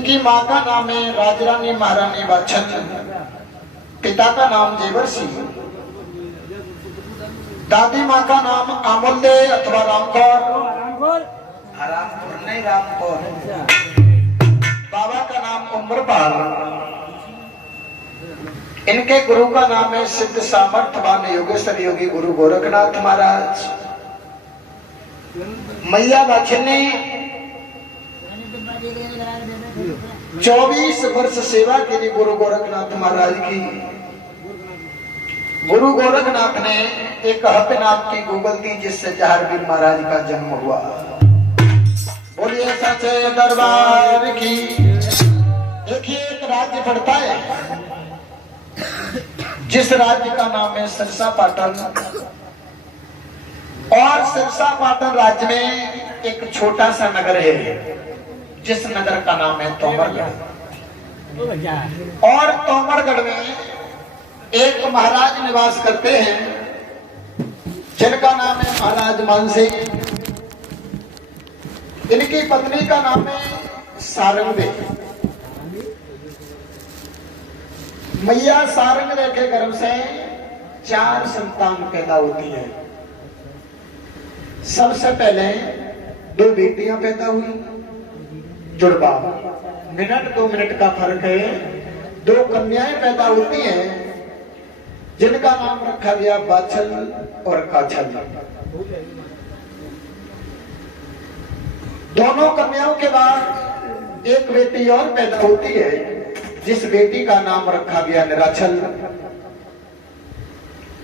की माँ का नाम है राजरानी महारानी बादशाह, पिता का नाम जेवर सिंह, दादी माँ का नाम अमूल्य अथवा रामकौर, रामपुर नहीं रामपुर, बाबा का नाम उम्रपाल। इनके गुरु का नाम है सिद्ध सामर्थ्यवान योगेश्वर योगी गुरु गोरखनाथ महाराज। मैया बच्चने 24 वर्ष सेवा के लिए गुरु गोरखनाथ महाराज की। गुरु गोरखनाथ ने एक हपनाथ की गूगल दी जिससे जहारवीर महाराज का जन्म हुआ। बोलिए सच्चे दरबार की। देखिए एक राज्य पड़ता है जिस राज्य का नाम है सिरसा पाटन, और सिरसा पाटन राज्य में एक छोटा सा नगर है जिस नगर का नाम है तोमरगढ़। और तोमरगढ़ में एक महाराज निवास करते हैं जिनका नाम है महाराज मानसिंह। इनकी पत्नी का नाम है सारंगदेव। मैया सारंगदेव के गर्भ से 4 संतान पैदा होती है। सबसे पहले 2 बेटियां पैदा हुई, जुड़वा, मिनट 2 मिनट का फर्क है। 2 कन्याएं पैदा होती हैं जिनका नाम रखा गया बाछल और काछल। दोनों कन्याओं के बाद एक बेटी और पैदा होती है जिस बेटी का नाम रखा गया निराछल।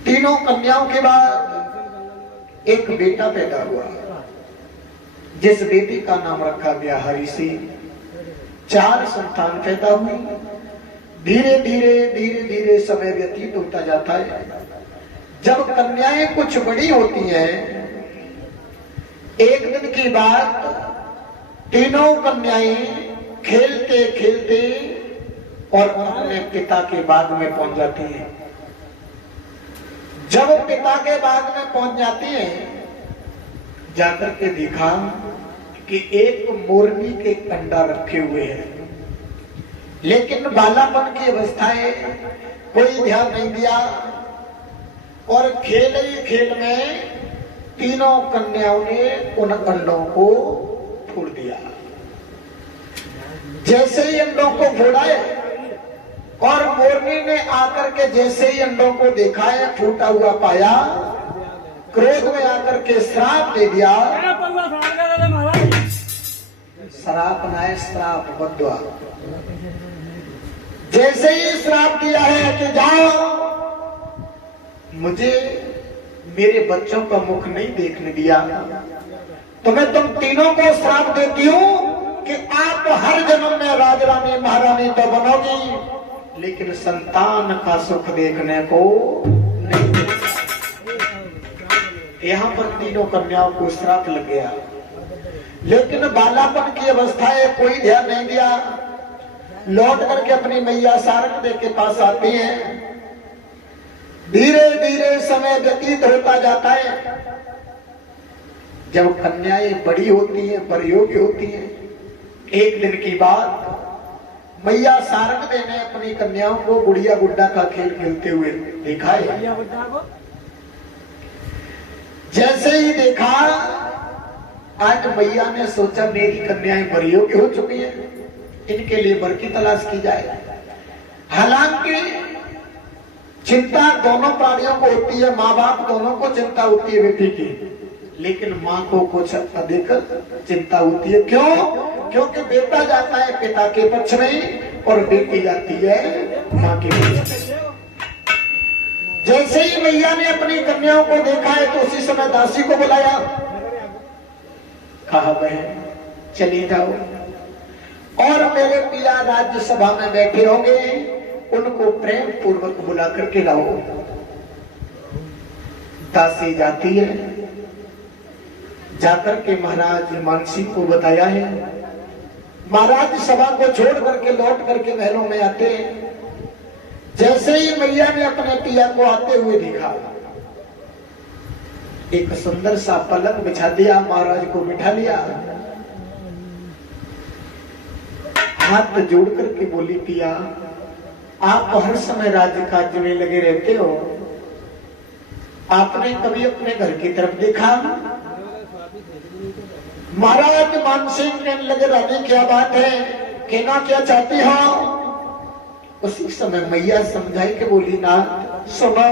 तीनों कन्याओं के बाद एक बेटा पैदा हुआ जिस बेटी का नाम रखा गया हरिसी। 4 संतान पैदा हुई। धीरे धीरे समय व्यतीत होता जाता है। जब कन्याएं कुछ बड़ी होती हैं, एक दिन की बात तीनों कन्याएं खेलते खेलते और अपने पिता के बाग में पहुंच जाती हैं। जब पिता के बाग में पहुंच जाती हैं, जाकर के देखा कि एक मोरनी के कंडा रखे हुए हैं, लेकिन बालापन की अवस्था है, कोई ध्यान नहीं दिया और खेल ही खेल में तीनों कन्याओं ने उन अंडों को फोड़ दिया। जैसे ही अंडों को फोड़ा है और मोरनी ने आकर के जैसे ही अंडों को देखा है फूटा हुआ पाया, क्रोध में आकर के श्राप दे दिया। श्राप नाय श्राप बद्वा। जैसे ही श्राप दिया है कि जाओ, मुझे मेरे बच्चों का मुख नहीं देखने दिया, तो मैं तुम तीनों को श्राप देती हूं कि आप हर जन्म में राजरानी महारानी तो बनोगी, लेकिन संतान का सुख देखने को नहीं। यहाँ पर तीनों कन्याओं को श्राप लग गया, लेकिन बालापन की अवस्था है, कोई ध्यान नहीं दिया। लौट करके अपनी मैया सारंगदेव के पास आती हैं। धीरे धीरे समय व्यतीत होता जाता है। जब कन्याएं बड़ी होती हैं, परियोग्य होती हैं, एक दिन की बात मैया सारंगदेव ने अपनी कन्याओं को गुड़िया गुड्डा का खेल खेलते हुए देखा है। जैसे ही देखा, आज मैया ने सोचा मेरी कन्याएं परियोग्य हो चुकी हैं, इनके लिए वर की तलाश की जाए। हालांकि चिंता दोनों प्राणियों को होती है, माँ बाप दोनों को चिंता होती है बेटी की, लेकिन माँ को कुछ अधिक चिंता होती है। क्यों? क्योंकि बेटा जाता है पिता के पक्ष में और बेटी जाती है माँ के पक्ष में। जैसे ही मैया ने अपनी कन्याओं को देखा है तो उसी समय दासी को बुलाया, कहा बहन चली जाओ और मेरे पिया राज्यसभा में बैठे होंगे, उनको प्रेम पूर्वक बुला करके लाओ। दासी जाती है, जाकर के महाराज मानसिंह को बताया है। महाराज सभा को छोड़ करके लौट करके महलों में आते हैं। जैसे ही मैया ने अपने पिया को आते हुए देखा, एक सुंदर सा पलंग बिछा दिया, महाराज को बिठा लिया। हाथ जोड़ करके बोली, पिया आप हर समय राज्य कार्य में लगे रहते हो, आपने कभी अपने घर की तरफ देखा? महाराज मानसिंह कहने लगे, रानी क्या बात है, कहना क्या चाहती हो? उसी समय मैया समझाई के बोली, ना सुनो,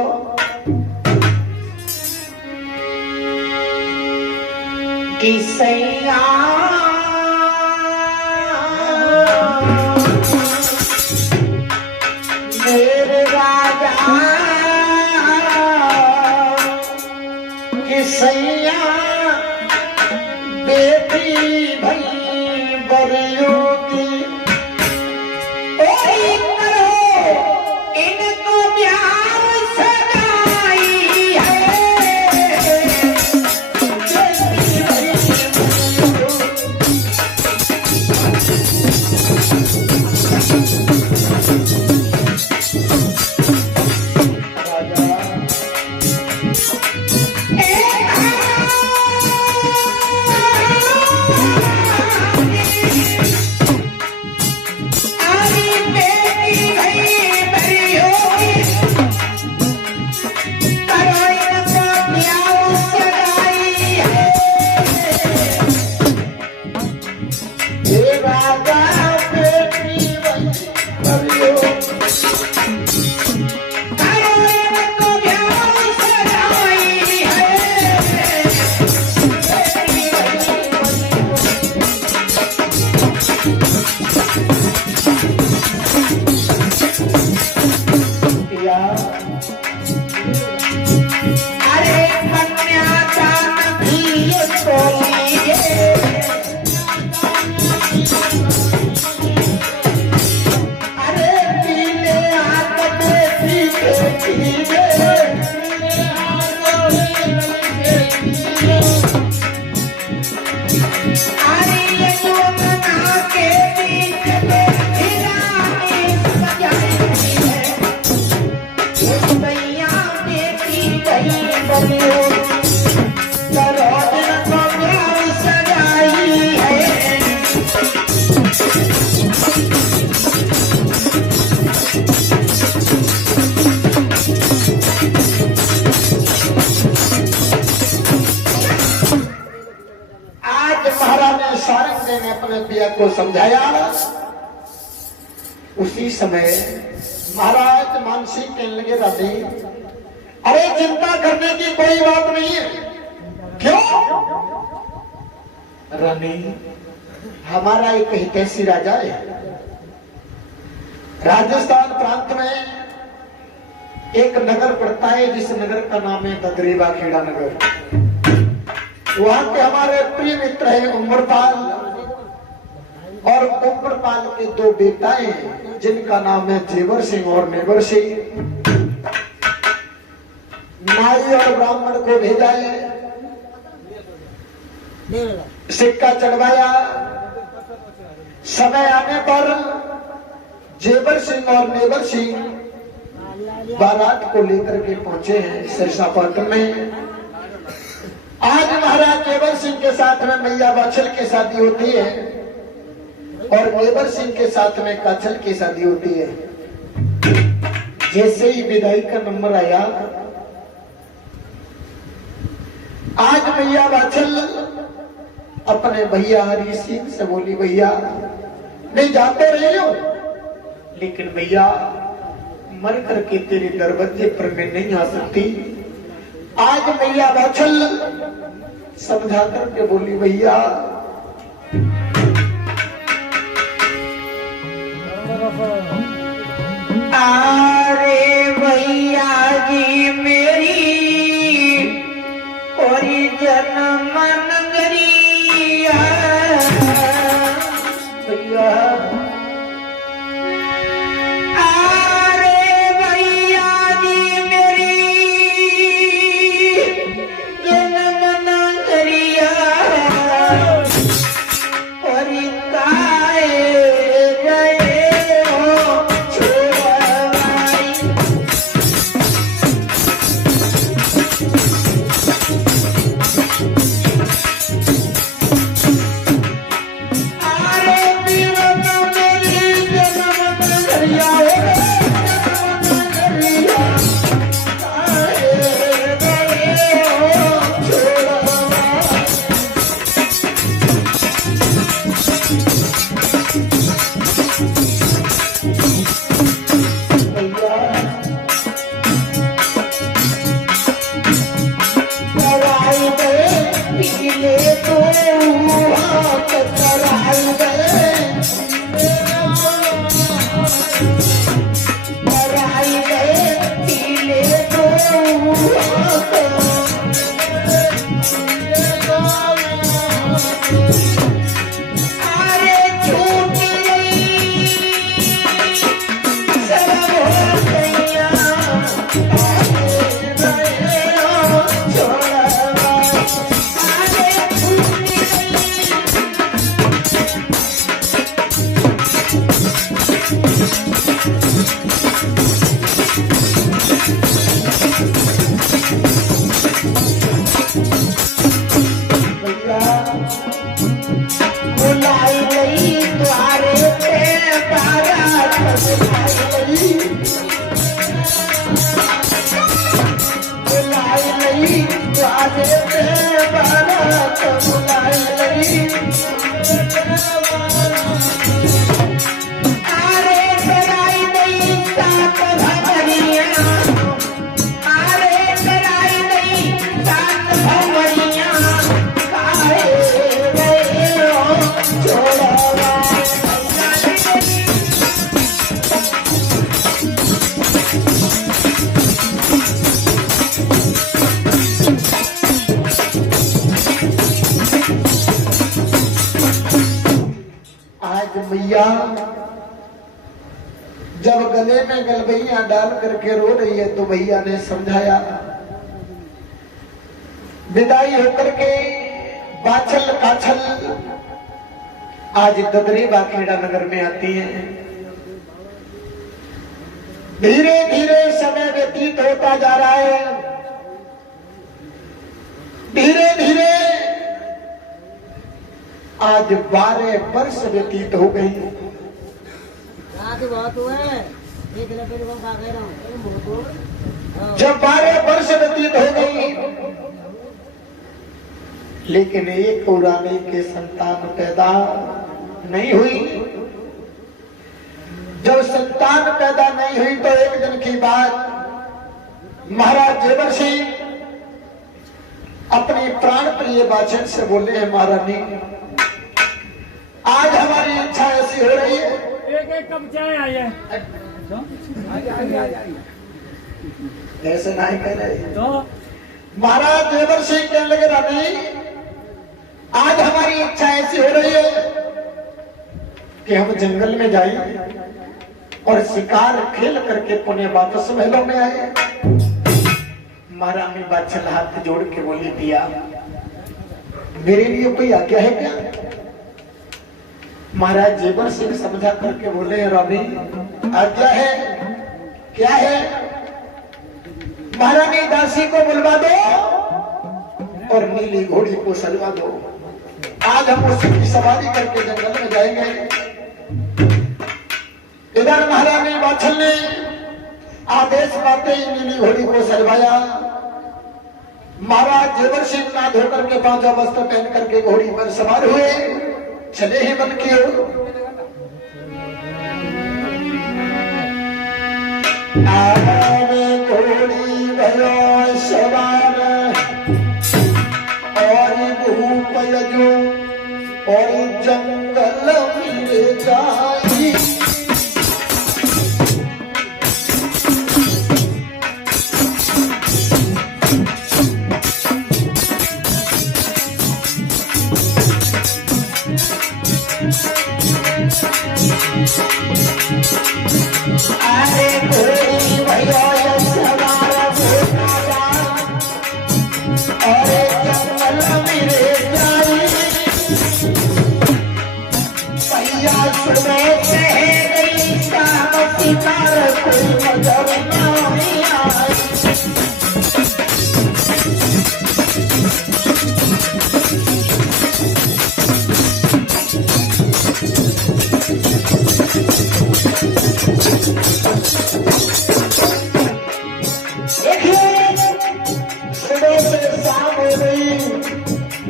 कि सैया मेरे राजा कि सैया बेटी भई बरियो की करो इनको प्यार सगाई है। पिया को समझाया। उसी समय महाराज मानसिंह कहने लगे, राधे अरे चिंता करने की कोई बात नहीं है। क्यों? रानी हमारा एक हितैषी राजा है, राजस्थान प्रांत में एक नगर पड़ता है जिस नगर का नाम है ददरेवा खेड़ा नगर। वहां के हमारे प्रिय मित्र है उमरपाल, और उमरपाल के दो बेटाएं हैं जिनका नाम है जेवर सिंह और नेवर सिंह। नाई और ब्राह्मण को भेजा है, सिक्का चढ़वाया। समय आने पर जेवर सिंह और नेवर सिंह बारात को लेकर के पहुंचे हैं सिरसापट्टन में। आज महाराज जेवर सिंह के साथ में मैया बाछल की शादी होती है और नेवर सिंह के साथ में काछल की शादी होती है। जैसे ही विदाई का नंबर आया, आज मैया बाछल अपने भैया हरि सिंह से बोली, भैया नहीं जाते रहे हो, लेकिन भैया मर करके तेरे दरवाजे पर मैं नहीं आ सकती। आज मैया बाछल समझा करके बोली, भैया अरे भैया जी मेरी और जन्म नगरिया भैया, अरे भैया जी मेरी जन्म नगरिया और काए गए हो छोड़वा जब गले में गलबैया डाल करके रो रही है तो भैया ने समझाया। विदाई होकर के बाछल काछल आज ददरी बाखेड़ा नगर में आती है। धीरे धीरे समय व्यतीत होता जा रहा है। धीरे धीरे आज 12 वर्ष व्यतीत हो गई। जब 12 वर्ष व्यतीत हो गई लेकिन एक पुराने के संतान पैदा नहीं हुई। जब संतान पैदा नहीं हुई तो एक दिन की बात महाराज जेवर सिंह अपनी प्राण प्रिय बाचन से बोले हैं, महारानी आज हमारी इच्छा ऐसी हो रही है। एक कप चाय आई है ऐसे नहीं कह रहे तो महाराज जेवर सिंह कहने लगे, रानी आज हमारी इच्छा ऐसी हो रही है कि हम जंगल में जाएं और शिकार खेल करके पुणे वापस महलों में आए। महारानी बादशाह हाथ जोड़ के बोली, पिया मेरे लिए कोई आज्ञा है क्या? महाराज जेवर सिंह समझा करके बोले, रानी आज्ञा है। क्या है? महारानी दासी को बुलवा दो और नीली घोड़ी को सजवा दो। आज हम उसी की सवारी करके जंगल में जाएंगे। इधर महारानी बाछल ने आदेश पाते ही नीली घोड़ी को सजवाया। महाराज जेवर सिंह ना धोकर के 5 वस्त्र पहन करके घोड़ी पर सवार हुए, चले ही वन की ओर। घोड़ी भयो सवार और भूप यजो और जंगल में जाई। अरे घोड़ी भयो सवार और जंगल में जाई। भैया सुबह से गई शाम शिकार कोई नजर नहीं आई।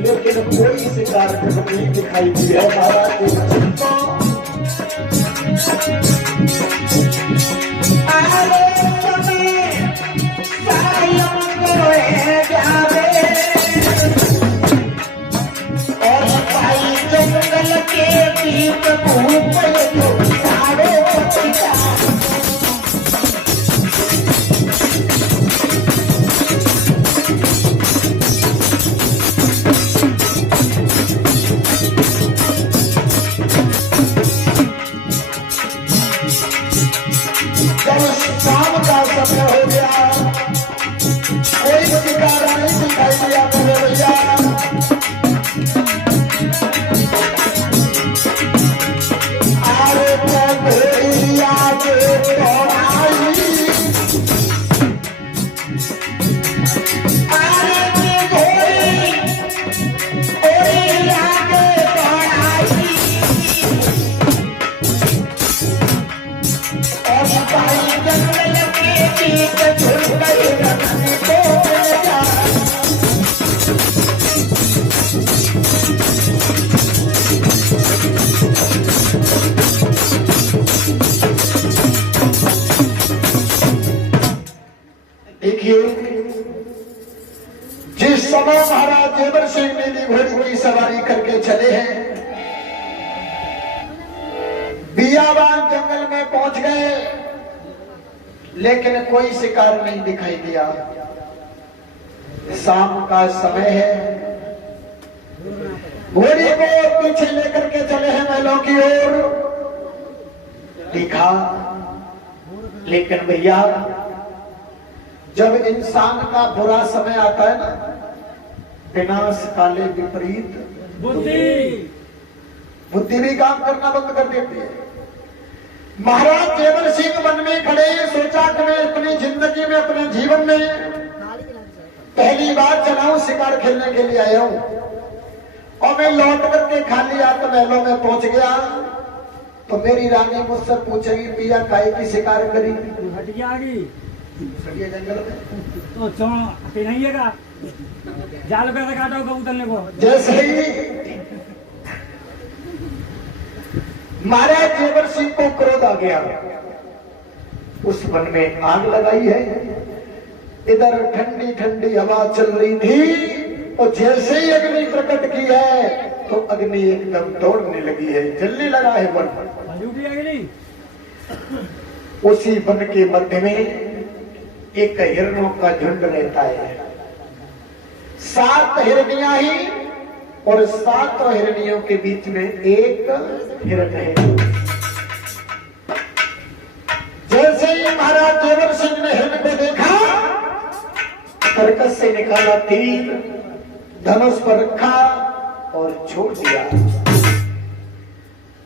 लेकिन कोई शिकार नहीं दिखाई दिया। महाराज और भाई जंगल के बीच भूप सारे शाम का समय हो गया, कोई शिकार नहीं दिखाई दिया। मेरे भैया आरे घोड़िया के दौड़ाई। आरे घोड़िया के दौड़ाई और भाई जंगल के बीच झुल गई रखने को जा। देखिए जिस समय महाराज जेवर सिंह नीली घोड़ी की सवारी करके चले हैं, बियाबान जंगल में पहुंच गए लेकिन कोई शिकार नहीं दिखाई दिया। शाम का समय है, घोड़ी को पीछे लेकर के चले हैं महलों की ओर। देखा लेकिन भैया जब इंसान का बुरा समय आता है ना, विनाश काले विपरीत बुद्धि बुद्धि भी काम करना बंद कर देती है। महाराज जेवर सिंह वन में खड़े, सोचा कि मैं अपनी जिंदगी में, अपने जीवन में पहली बार चलाऊं, शिकार खेलने के लिए आया हूं, और मैं लौट करके खाली हाथ महलों में पहुंच गया तो मेरी रानी मुझसे पूछेगी पिया काय की शिकार करी? हटिया आ गई जंगल में तो चौं नहीं है जाल पे काटो कबूतर ने को। जैसे ही महाराज जेवर सिंह को क्रोध आ गया, उस वन में आग लगाई है, इधर ठंडी ठंडी हवा चल रही थी, और जैसे ही अग्नि प्रकट की है तो अग्नि एकदम दौड़ने लगी है, जलने लगा है वन। उसी वन के मध्य में एक हिरणों का झुंड रहता है, 7 हिरनियां ही, और 7 हिरनियों के बीच में एक हिरण है। जैसे ही महाराज जेवर सिंह ने हिरण को देखा, कर्कश से निकाला तीर, धनुष पर रखा और छोड़ दिया।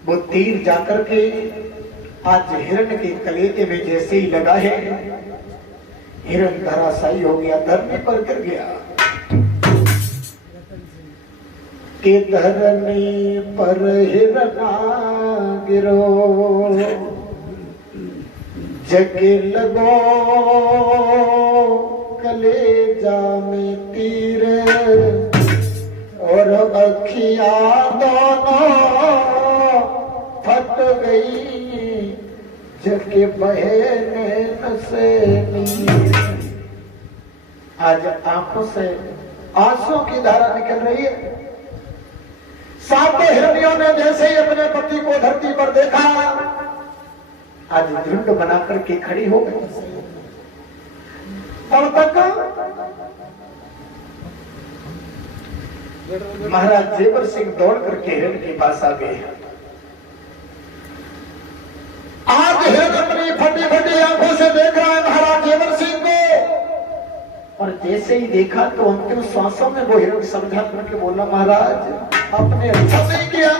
वो तीर जाकर के आज हिरण के कलेजे में जैसे ही लगा है, हिरण धराशायी हो गया, धरती पर गिर गया। के धरनी पर हिरना गिरो, जगे लगो कलेजा में तीर, और अखियां दोनों फट गई, जगे बहे नैन से नीर। आज आंखों से आंसुओं की धारा निकल रही है। 7 हिरनियों ने जैसे ही अपने पति को धरती पर देखा, आज झुंड बना करके खड़ी हो गई। तब तक महाराज जेवर सिंह दौड़ करके हिरण के पास आ गए। आज हिरण अपनी फटी फटी आंखों से देख रहा है महाराज जेवर सिंह को, और जैसे ही देखा तो अंतिम सांसों में वो हिरण समझा करके बोला, महाराज आपने अच्छा नहीं किया।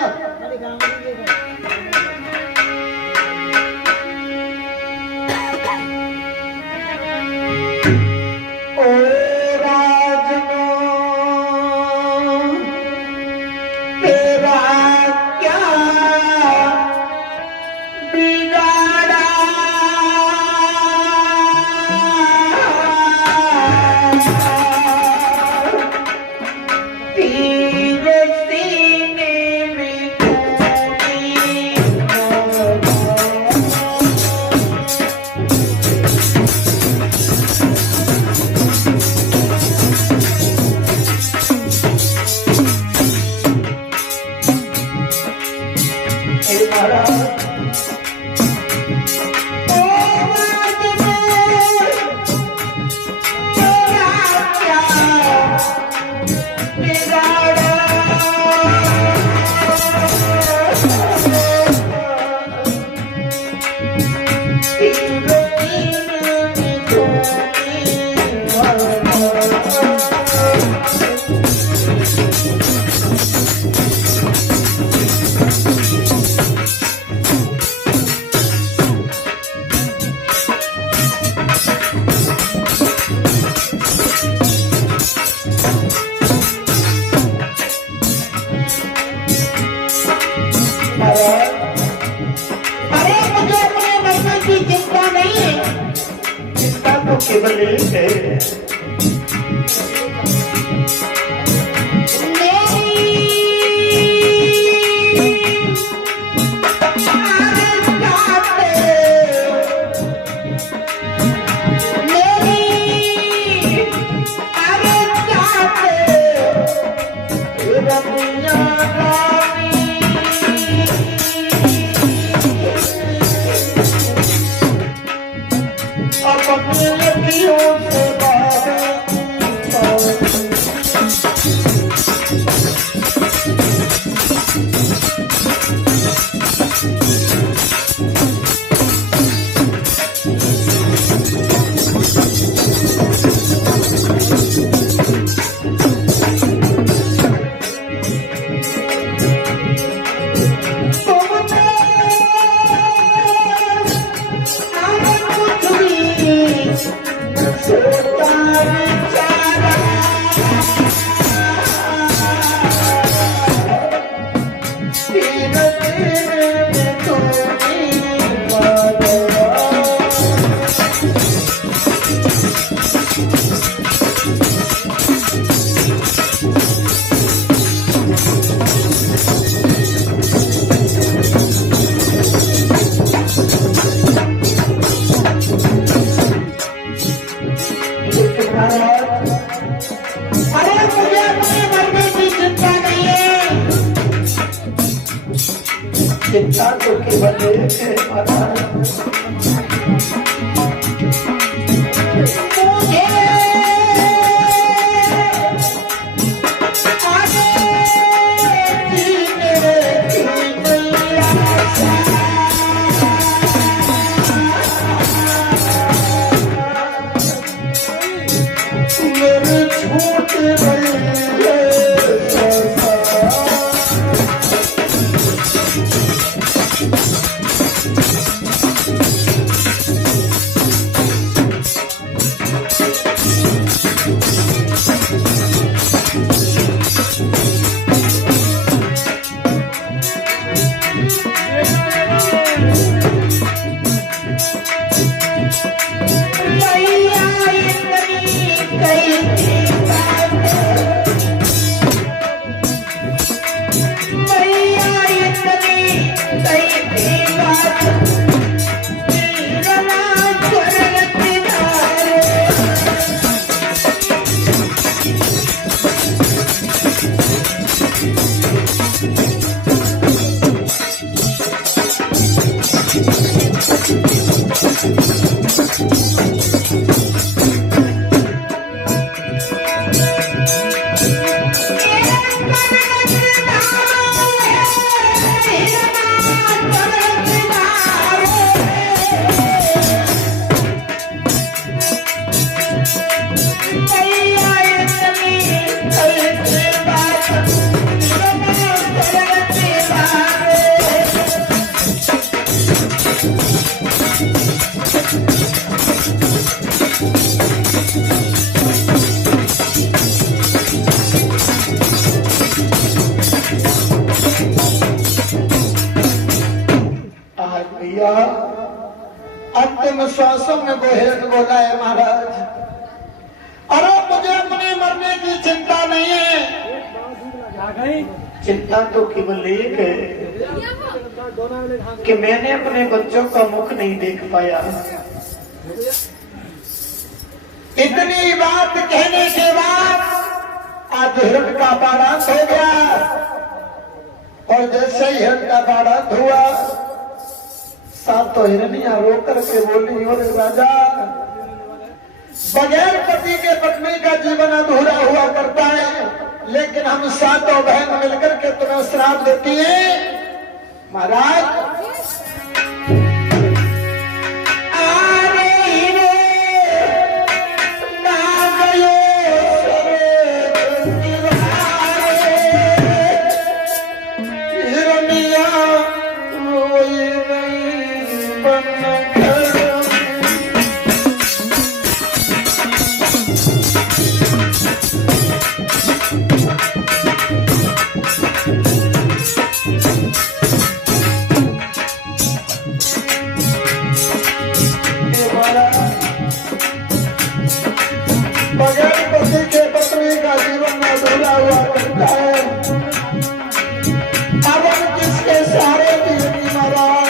अरे मुझे अपने मरने की चिंता नहीं चिंता तो केवल एक है महाराज, मुझे भैया अंतिम श्वासों में बोला है महाराज, अरे मुझे अपने मरने की चिंता नहीं है, चिंता तो केवल एक है कि मैंने अपने बच्चों का मुख नहीं देख पाया। इतनी बात कहने के बाद आज हिरण का बारात हो गया, और जैसे ही हिरण का बारात हुआ तो हिरनिया रो करके बोली, और राजा बगैर पति के पत्नी का जीवन अधूरा हुआ करता है, लेकिन हम सातों बहन मिलकर के तुम्हें श्राप देती हैं महाराज। बगैर पति के पत्नी का जीवन अधूरा हुआ करता है, अब हम किसके सहारे जिएंगी महाराज।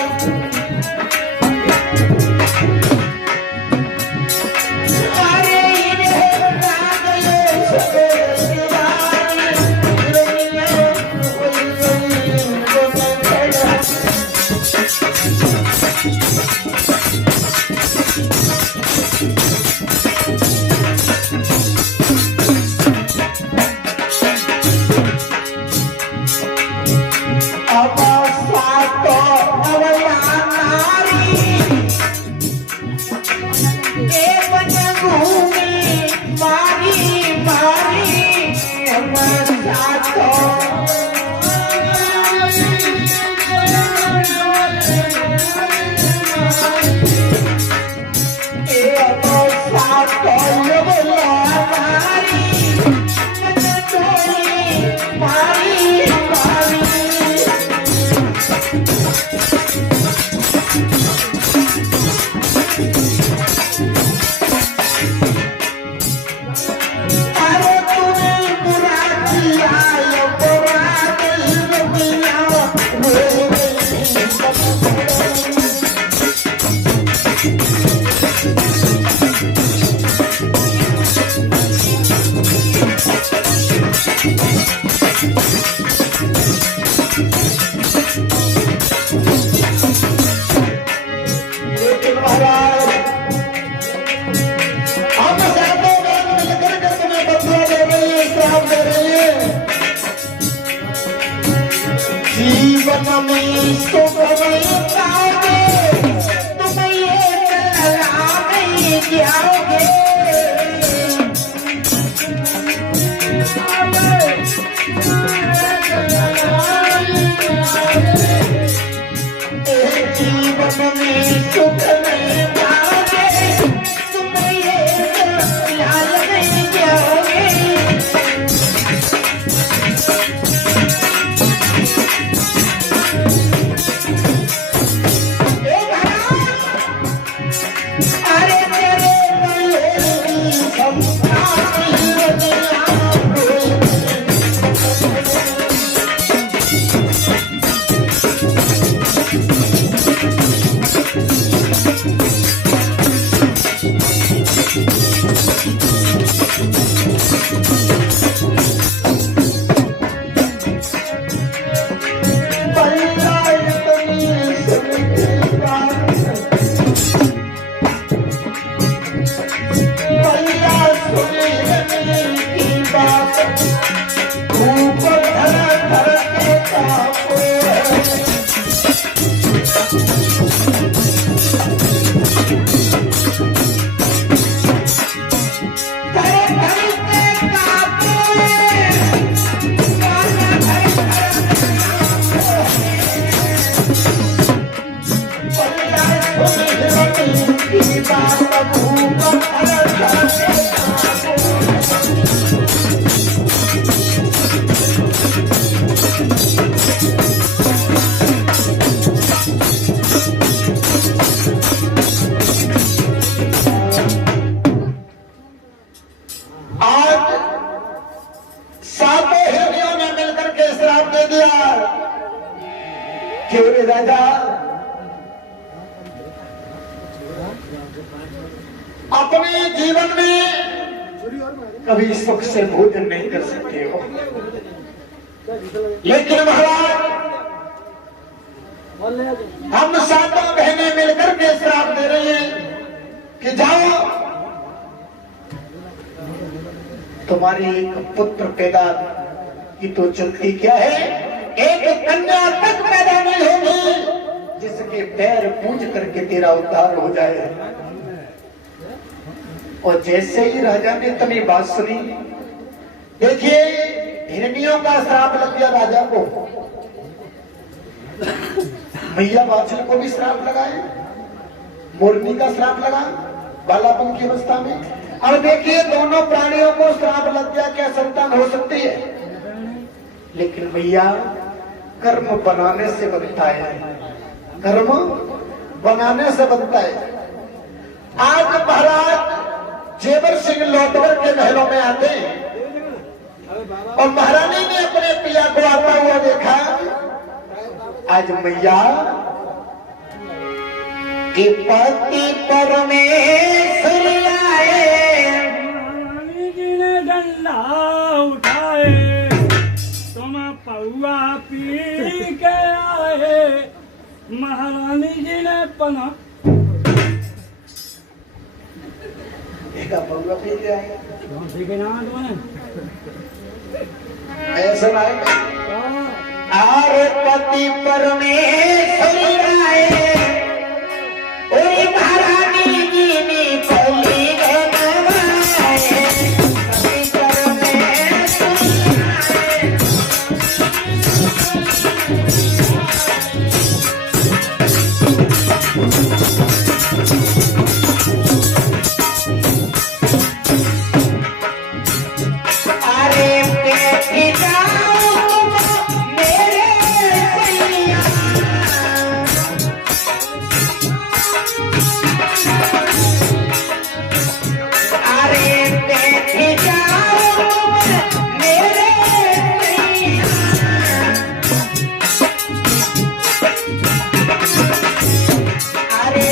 क्यों रे राजा, अपने जीवन में कभी सुख से भोजन नहीं कर सकते हो, लेकिन महाराज हम सातों बहनें मिलकर के श्राप दे रही हैं कि जाओ तुम्हारी एक पुत्र पैदा की तो चलती क्या है, एक कन्या तक पैदा नहीं होगी जिसके पैर पूज करके तेरा उद्धार हो जाए। और जैसे ही राजा ने तनी बात सुनी, देखिए हिरनियों का श्राप लग गया राजा को, मैया वाचल को भी श्राप लगाए, मोरनी का श्राप लगा बालापन की अवस्था में। अब देखिए दोनों प्राणियों को श्राप लग गया, क्या संतान हो सकती है? लेकिन भैया कर्म बनाने से बनता है, कर्म बनाने से बनता है। आज महाराज जेवर सिंह लौटवर के महलों में आते और महारानी ने अपने पिया को आता हुआ देखा। आज मैया के पति परमेश्वर आए, डंडा उठाए, पौआ पी के आए, महारानी जी ने पना देखा, पौआ पी के आए, ठीक है ना तुम्हें ऐसा आरे पति परमेश्वर आए, और महारानी जी ने पली अरे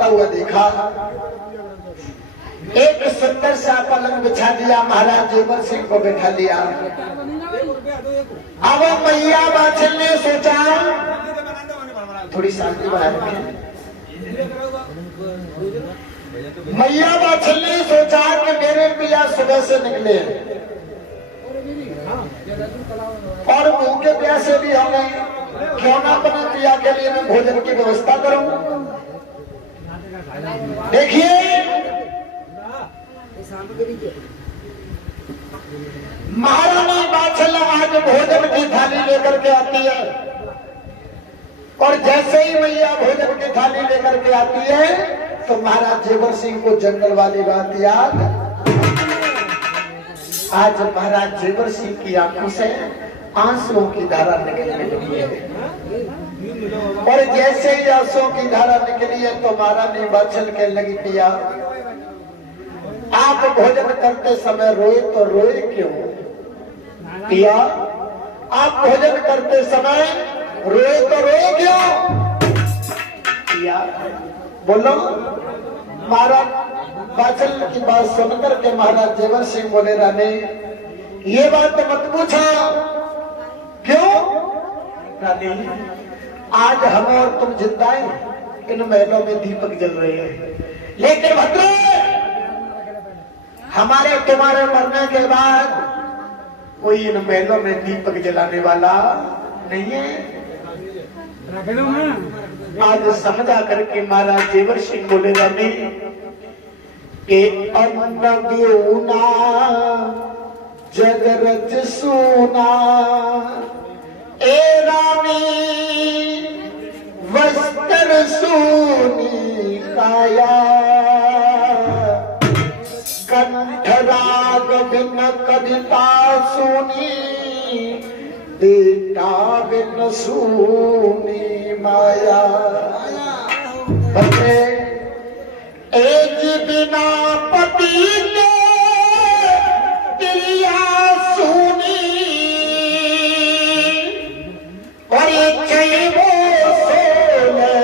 आता हुआ देखा, एक सुंदर सा पलंग बिछा दिया, महाराज जेवर सिंह को बैठा लिया। अब मैया बाछल ने सोचा, थोड़ी शांति बाहर में, मैया बाछल ने सोचा कि मेरे पिया सुबह से निकले और भूखे प्यासे भी हो गए, क्यों ना अपने पिया के लिए मैं भोजन की व्यवस्था करूं। देखिए महारानी बाछल आज भोजन की थाली लेकर के आती है, और जैसे ही मैया भोजन की थाली लेकर के आती है तो महाराज जेवर सिंह को जंगल वाली बात याद। आज महाराज जेवर सिंह की आंखों से आंसुओं की धारा निकलने लगी है, और जैसे ही आंसुओं की धारा निकली है तो महारानी बाछल के लगी, पिया आप भोजन करते समय रोए तो रोए क्यों? पिया आप भोजन करते समय रोए तो रोए क्यों? पिया बोलो। महाराज बाछल की बात सुनकर के महाराज जेवर सिंह बोले, रानी ये बात तो मत पूछो, क्यों? रानी आज हम और तुम जिंदा हैं, इन महलों में दीपक जल रहे हैं, लेकिन भद्रे हमारे तुम्हारे मरने के बाद कोई इन महलों में दीपक जलाने वाला नहीं है। आज समझा करके महाराज जेवर सिंह बोले, रानी के अन्न ब्यूना जगरज सूना, ए रानी वस्त्र सूनी काया, कंठराग बिन कविता सुनी, बेटा बिन सुनी माया। बच्चे एक बिना पति के प्रिया सुनी, और एक वो सोले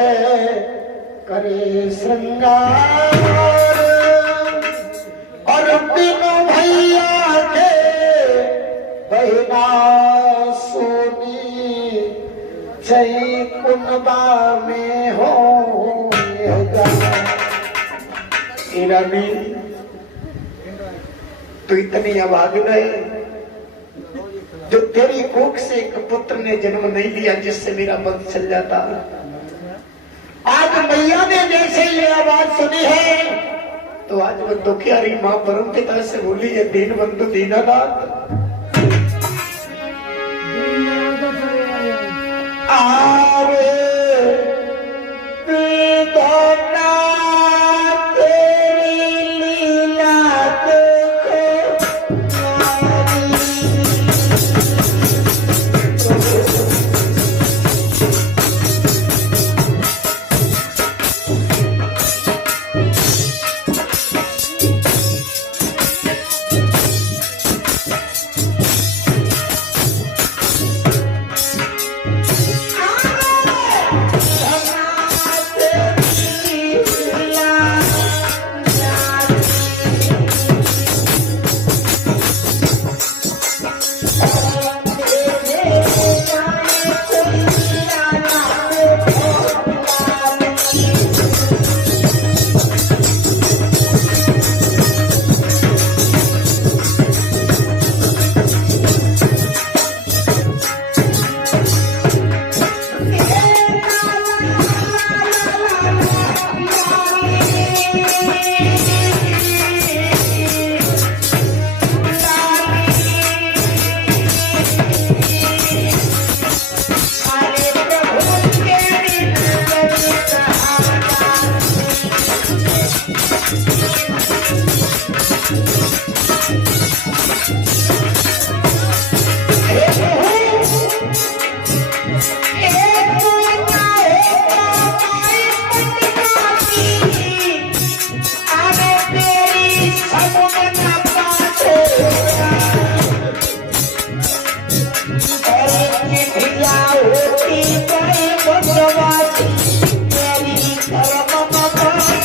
करे श्रृंगार, और बिनु भैया के बहिना सोनी, जय कुनबा में हो रानी। तो इतनी अभागिन है जो तेरी कोख से एक पुत्र ने जन्म नहीं लिया जिससे मेरा मन चल जाता। आज मैया ने जैसे ये आवाज सुनी है तो आज वो दुखियारी मां परम पिता से बोली है, दीन बंधु दीनानाथ आवे होती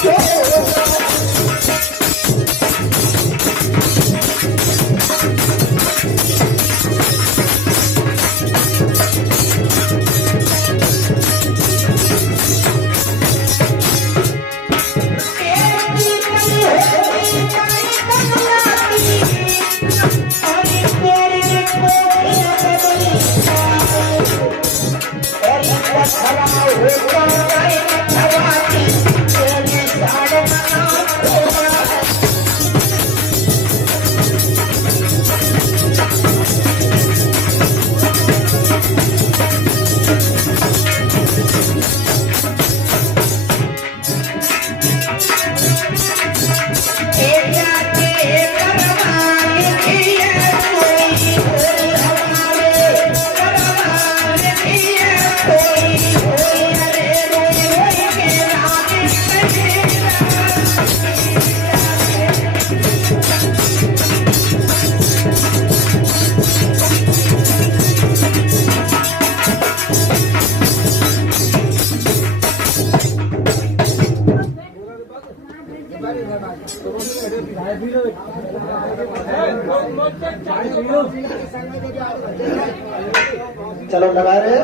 चलो लगा रहे हो?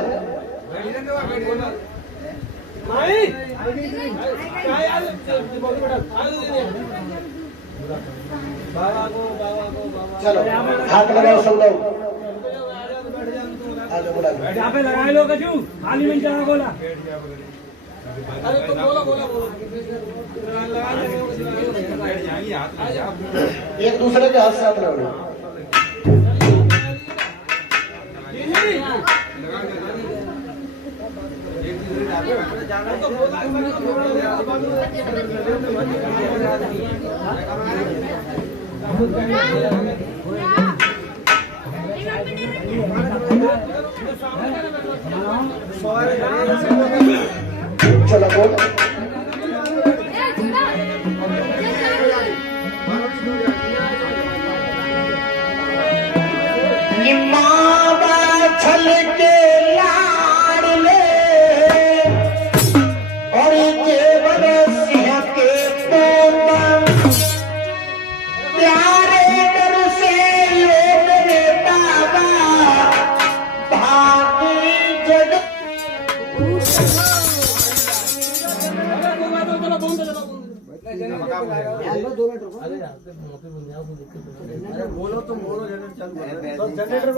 चलो हाथ लगाओ सब लोग। यहाँ पे लगाए लो कचू, खाली में चला बोला। अरे तो बोला बोला बोला एक दूसरे के हाथ से हाथ लगाओ। चलो बोल। छल के लाड़ ले और केवल सिंह के पोतम प्यारे घर से लोग रे बाबा भागी जग। बोलो तुम बोलो जनरेटर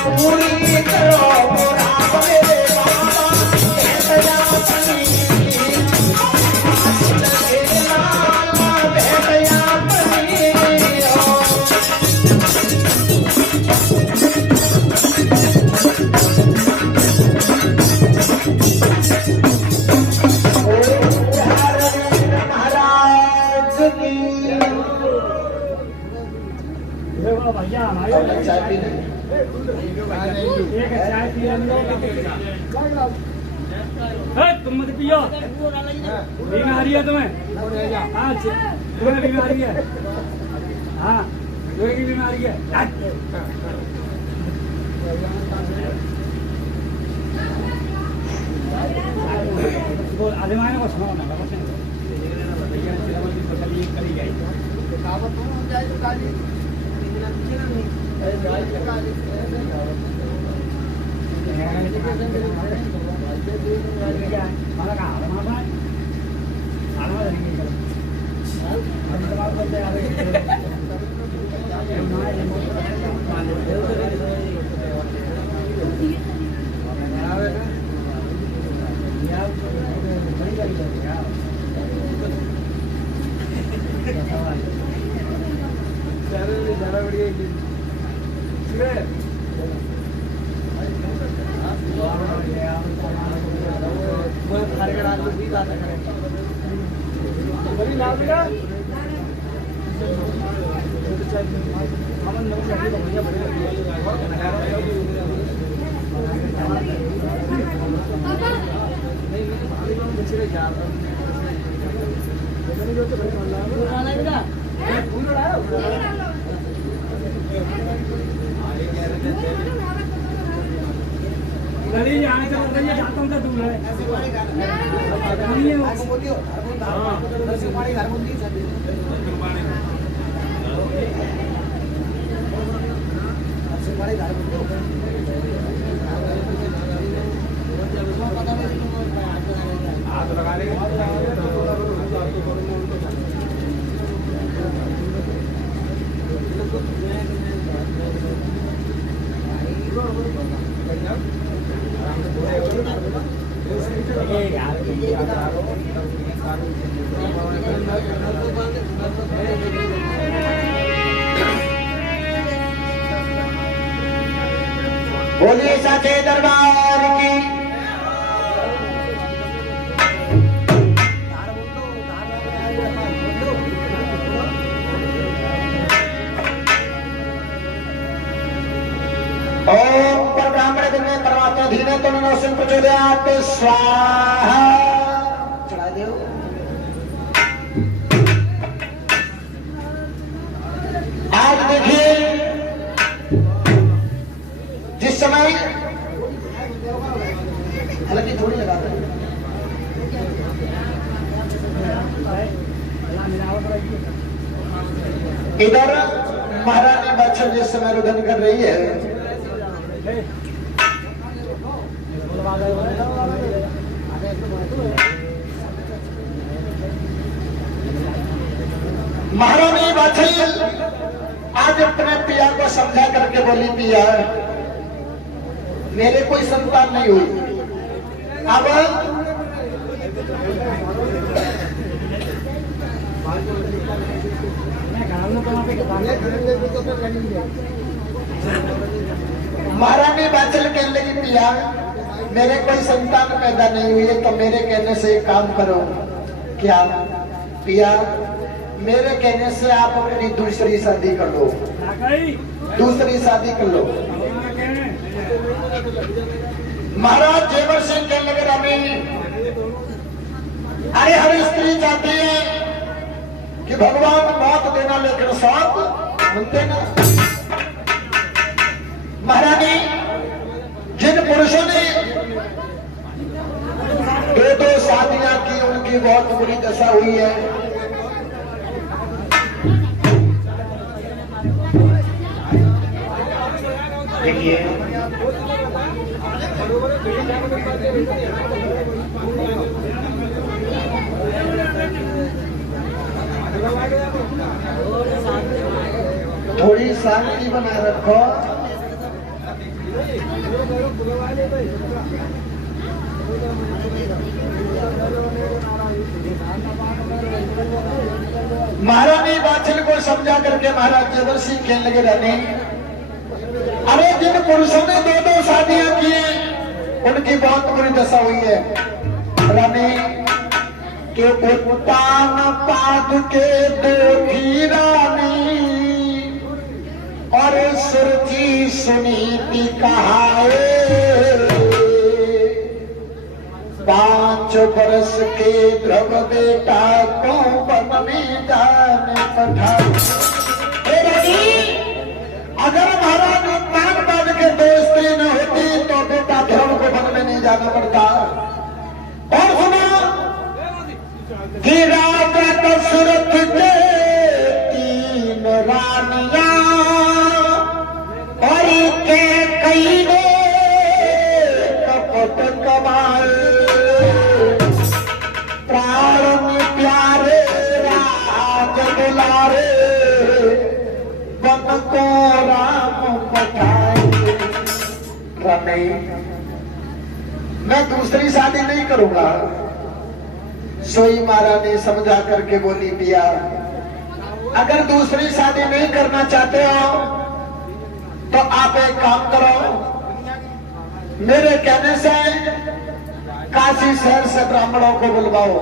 पूरी करो भैया चाय पीने एक चाय पी तुम मत पियो, बीमारी है तुम्हें। हाँ तुम्हें बीमारी है, हाँ तुम्हें की बीमारी है। आदिमाने को सुनो ना बस भैया तेरा बंदी पकड़ लिए करी गई कावत हो जाए तो गाली लेकिन अच्छे ना नहीं गाली का गाली माला का माला भाई आना नहीं कर हम तो बात करते आ रहे ज़्यादा बढ़िया खाने का रात को भी आता करें बड़ी लाभ बेटा हमन लोग चाहिए बढ़िया बढ़िया नहीं बच्चे जा बेटा फूल उड़ाओ गली यहाँ से उधर ये जाता हूँ तो दूर है नहीं है वो हाथ लगा ले बोलिए साचे दरबार की। ओम ब्राह्मण दिने परमात्मा धीने तुम सिंह प्रचोदयात् स्वाहा। चढ़ा दो। आज देखिए जिस समय हालांकि थोड़ी लगा दो इधर महारानी बच्चन जिस समय रुदन कर रही है महारानी बच्चन आज अपने पिया को समझा करके बोली पिया मेरे कोई संतान नहीं हुई अब महारानी बाचल कहने लगी पिया मेरे कोई संतान पैदा नहीं हुई है तो मेरे कहने से एक काम करो क्या पिया मेरे कहने से आप अपनी दूसरी शादी कर लो दूसरी शादी कर लो। महाराज जेवर सिंह कहने लगे रामी अरे हर स्त्री चाहती है कि भगवान मौत देना लेकिन साथ मिलते ना। महारानी जिन पुरुषों ने दो शादियां की उनकी बहुत बुरी दशा हुई है। देखिए थोड़ी शांति बनाए रखो। महारानी बाछल को समझा करके महाराज जेवर सिंह कहने लगे रहने अरे जिन पुरुषों ने दो शादियां की उनकी बहुत बुरी दशा हुई है। रानी के उत्तान पाद के दो की रानी और सुरती सुनीति कहाए 5 बरस के ध्रुव बेटा को वन में जाने पठाए। अगर महाराज उत्तान पाद के 2 स्त्री न होती तो बेटा ध्रुव को वन में नहीं जाना पड़ता। और सुना नहीं, मैं दूसरी शादी नहीं करूंगा। सोई महाराज ने समझा करके बोली, पिया अगर दूसरी शादी नहीं करना चाहते हो तो आप एक काम करो, मेरे कहने से काशी शहर से ब्राह्मणों को बुलवाओ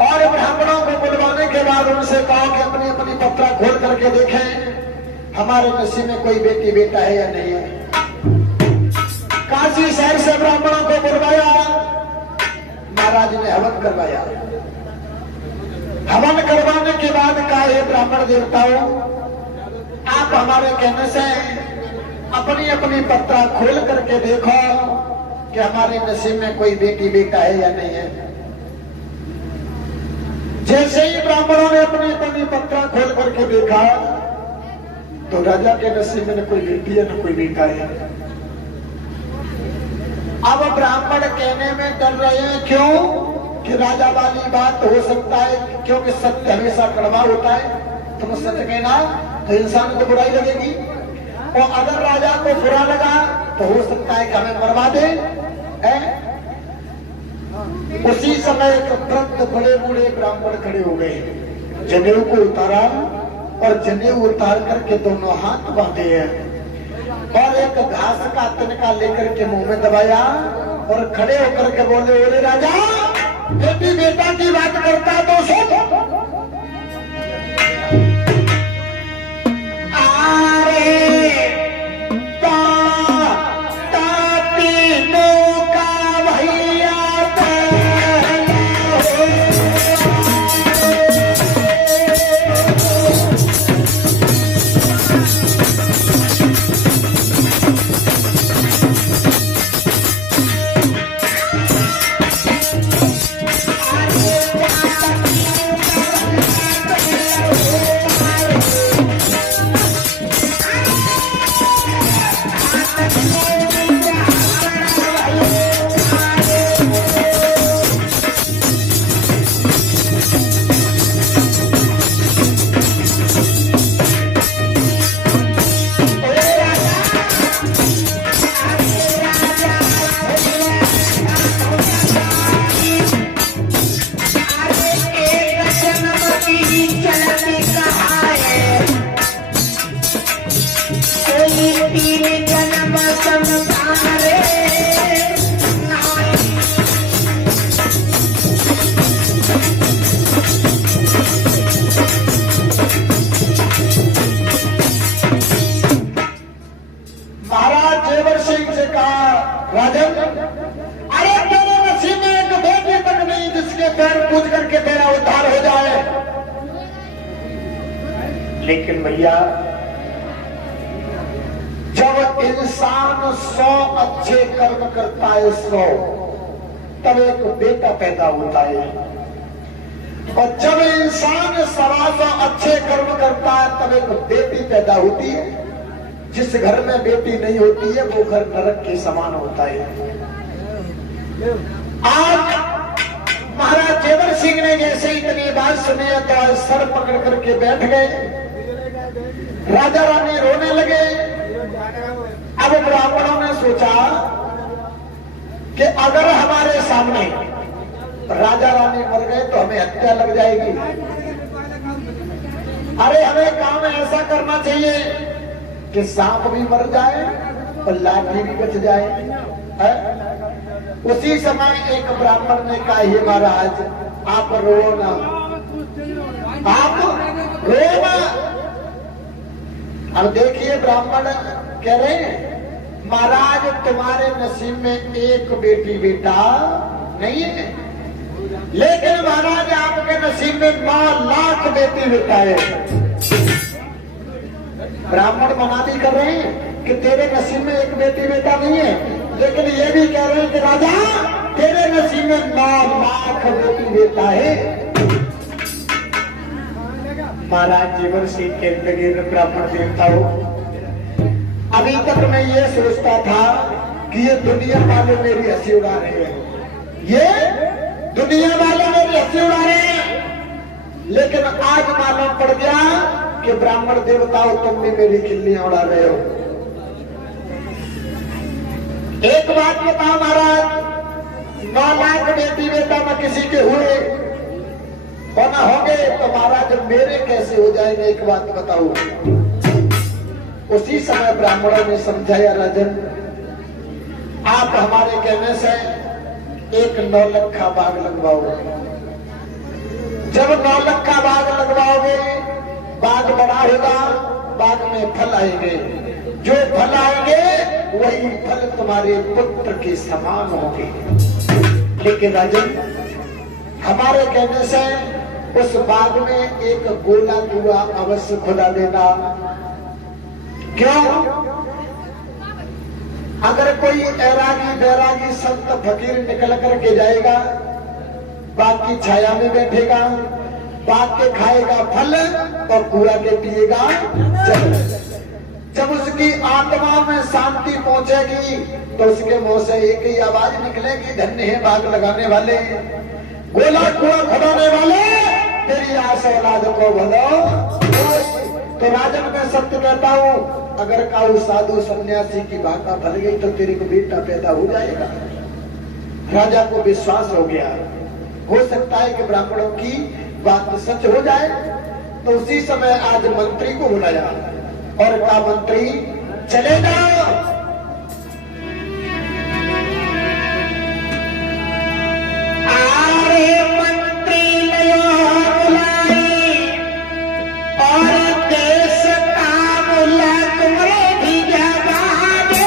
और ब्राह्मणों को बुलवाने के बाद उनसे कहो कि अपनी अपनी पत्रा खोल करके देखें हमारे नसीब में कोई बेटी बेटा है या नहीं है। काशी शहर से ब्राह्मणों को बुलवाया, महाराज ने हवन करवाया। हवन करवाने के बाद कहा, हे ब्राह्मण देवताओं, आप हमारे कहने से अपनी अपनी पत्रा खोल करके देखो कि हमारे नसीब में कोई बेटी बेटा है या नहीं है। जैसे ही ब्राह्मणों ने अपनी अपनी पत्रा खोल करके देखा तो राजा के नसीब में न कोई बेटी है न कोई बेटा है। अब ब्राह्मण कहने में डर रहे हैं, क्यों कि राजा वाली बात हो सकता है, क्योंकि सत्य हमेशा कड़वा होता है। तुम सत्य कहना तो इंसान को बुराई लगेगी, और अगर राजा को बुरा लगा तो हो सकता है कि हमें मरवा दे। उसी समय एक वृद्ध बड़े बूढ़े ब्राह्मण खड़े हो गए, जनेऊ को उतारा और जनेऊ उतार करके दोनों हाथ बांधे हैं और एक घास का तिनका लेकर के मुंह में दबाया और खड़े होकर के बोले, ओरे राजा, बेटी बेटा की बात करता है तो सुन। लेकिन भैया, जब इंसान 100 अच्छे कर्म करता है 100, तब एक बेटा पैदा होता है, और जब इंसान 125 अच्छे कर्म करता है तब एक बेटी पैदा होती है। जिस घर में बेटी नहीं होती है वो घर नरक के समान होता है। आज महाराज जेवर सिंह ने जैसे इतनी बात सुनी तो सर पकड़ करके बैठ गए। राजा रानी रोने लगे। अब ब्राह्मणों ने सोचा कि अगर हमारे सामने राजा रानी मर गए तो हमें हत्या लग जाएगी। अरे हमें काम ऐसा करना चाहिए कि सांप भी मर जाए और लाठी भी बच जाए। उसी समय एक ब्राह्मण ने कहा, हे महाराज आप रो ना, आप रो ना। अब देखिए ब्राह्मण कह रहे हैं, महाराज तुम्हारे नसीब में एक बेटी बेटा नहीं है, लेकिन महाराज आपके नसीब में 9 लाख बेटी बेटा है। ब्राह्मण मना भी कर रहे हैं कि तेरे नसीब में एक बेटी बेटा नहीं है, लेकिन ये भी कह रहे हैं कि राजा तेरे नसीब में 9 लाख बेटी बेटा है। महाराज जीवन सिंह के लगे ब्राह्मण देवता हो। अभी तक मैं ये सोचता था कि ये दुनिया वाले मेरी हंसी उड़ा रहे हैं, ये दुनिया वाले मेरी हंसी उड़ा रहे हैं, लेकिन आज मालूम पड़ गया कि ब्राह्मण देवताओं तुम भी मेरी खिल्लियां उड़ा रहे हो। एक बात बताओ महाराज, 9 लाख बेटी बेटा में किसी के हुए और ना होंगे तो महाराज मेरे कैसे हो जाएंगे, एक बात बताओ। उसी समय ब्राह्मणों ने समझाया, राजन आप हमारे कहने से एक 9 लखा बाग लगवाओ। जब 9 लखा बाग लगवाओगे, बाग बड़ा होगा, बाग में फल आएंगे, जो फल आएंगे वही फल तुम्हारे पुत्र के समान होंगे। लेकिन राजन हमारे कहने से उस बाग में एक गोला कुआं अवश्य खुदा देना। क्यों? अगर कोई ऐरागी बैरागी संत फकीर निकल करके जाएगा, बाग की छाया में बैठेगा, बाग के खाएगा फल और कुआं के पिएगा जल। जब उसकी आत्मा में शांति पहुंचेगी तो उसके मुंह से एक ही आवाज निकलेगी, धन्य है बाग लगाने वाले, गोला कुआं खुदाने वाले, तेरी आस औलाद को भलो। तो राजन मैं सत्य कहता हूं, अगर काऊ साधु सन्यासी की भाका भर गई तो तेरे को बेटा पैदा हो जाएगा। राजा को विश्वास हो गया, हो सकता है कि ब्राह्मणों की बात सच हो जाए। तो उसी समय आज मंत्री को बुलाया और कहा, मंत्री चले जाओ, अरे मंत्री बुलाई और देश का मुल्ला तुम्हें भी जवाब दे।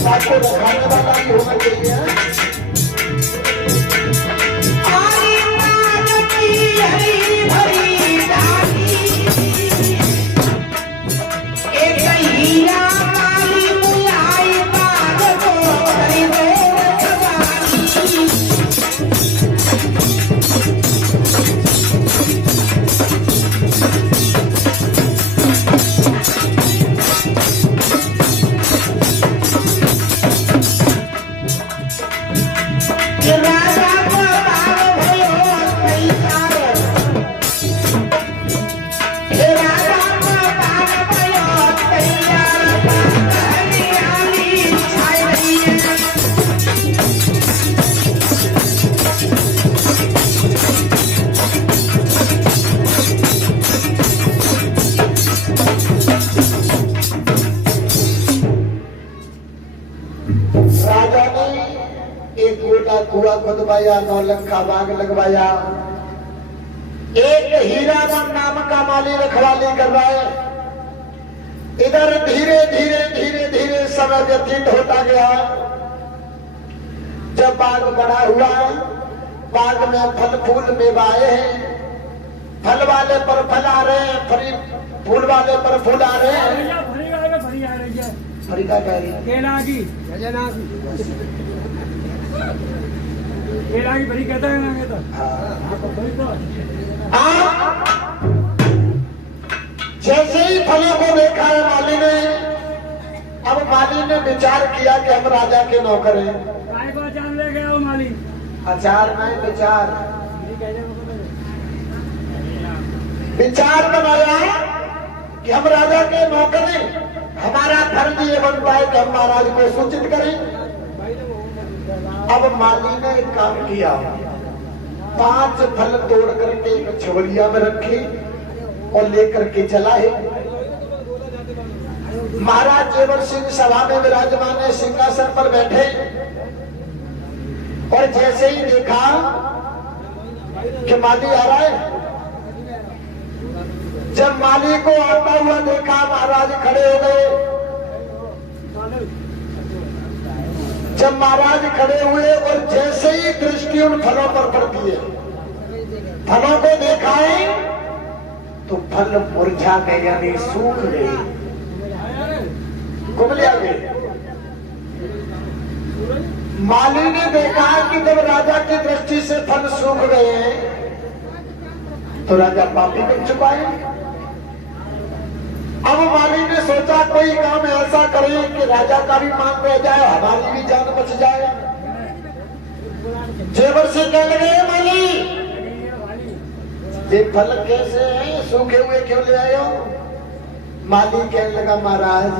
बात को रखाने वाला भी होना चाहिए। खुदवाया, 9 लखा बाग लगवाया। एक हीरावन नाम का माली रखवाली कर रहा है। इधर धीरे धीरे धीरे धीरे समय व्यतीत होता गया। जब बाग बड़ा हुआ, बाग में फल फूल मेवाए हैं, फल वाले पर फल आ रहे हैं, फूल वाले पर फूल आ रहे हैं। फरी का कह रही है केला की बड़ी कहता है ना, कहता जैसे ही फलों को देखा है माली ने, अब माली ने विचार किया कि हम राजा के नौकर हैं। काय को अचार ले गया वो माली, अचार में विचार बनाया कि हम राजा के नौकर हैं, हमारा फर्ज ये बनता है कि हम महाराज को सूचित करें। अब माली ने एक काम किया, 5 फल तोड़ करके एक छवरिया में रखे और लेकर के चला है। महाराज जेवर सिंह सभा में विराजमान है, सिंहासन पर बैठे, और जैसे ही देखा कि माली आ रहा है, जब माली को आता हुआ देखा, महाराज खड़े हो गए। जब महाराज खड़े हुए और जैसे ही दृष्टि उन फलों पर पड़ती है, फलों को देखा है तो फल मुरझा गए, यानी सूख गए, कुबलिया गए। माली ने देखा कि जब राजा की दृष्टि से फल सूख गए हैं तो राजा पापी बन चुका है। अब माली ने सोचा कोई काम ऐसा करे कि राजा का भी मान रह जाए, हमारी भी जान बच जाए। जेवर से कहने लगे, माली ये फल कैसे हैं, सूखे हुए क्यों ले आए हो? माली कहने लगा, महाराज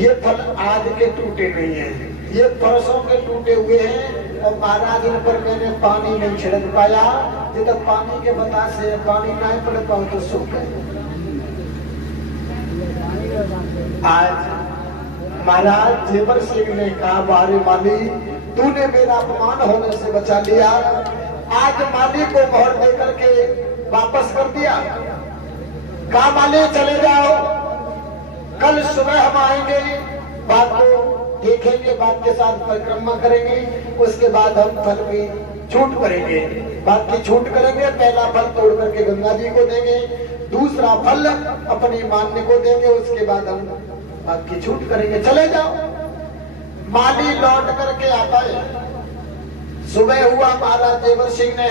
ये फल आज के टूटे नहीं हैं, ये परसों के टूटे हुए हैं, और महाराज इन पर मैंने पानी नहीं छिड़क पाया। जब तक पानी के बता से पानी नहीं पड़ पाओ तो सूख गए। आज महाराज जेवर सिंह ने कहा, बारे माली तूने मेरा अपमान होने से बचा लिया। आज माली को मोहर दे करके वापस कर दिया। कहा, माली चले जाओ, कल सुबह हम आएंगे, बात को देखेंगे, बात के साथ परिक्रमा करेंगे, उसके बाद हम फल की छूट करेंगे। बात की छूट करेंगे, पहला फल तोड़ करके गंगा जी को देंगे, दूसरा फल अपनी मान्य को देंगे, उसके बाद हम बात की छूट करेंगे, चले जाओ। माली लौट करके आता है। सुबह हुआ, महाराज जेवर सिंह ने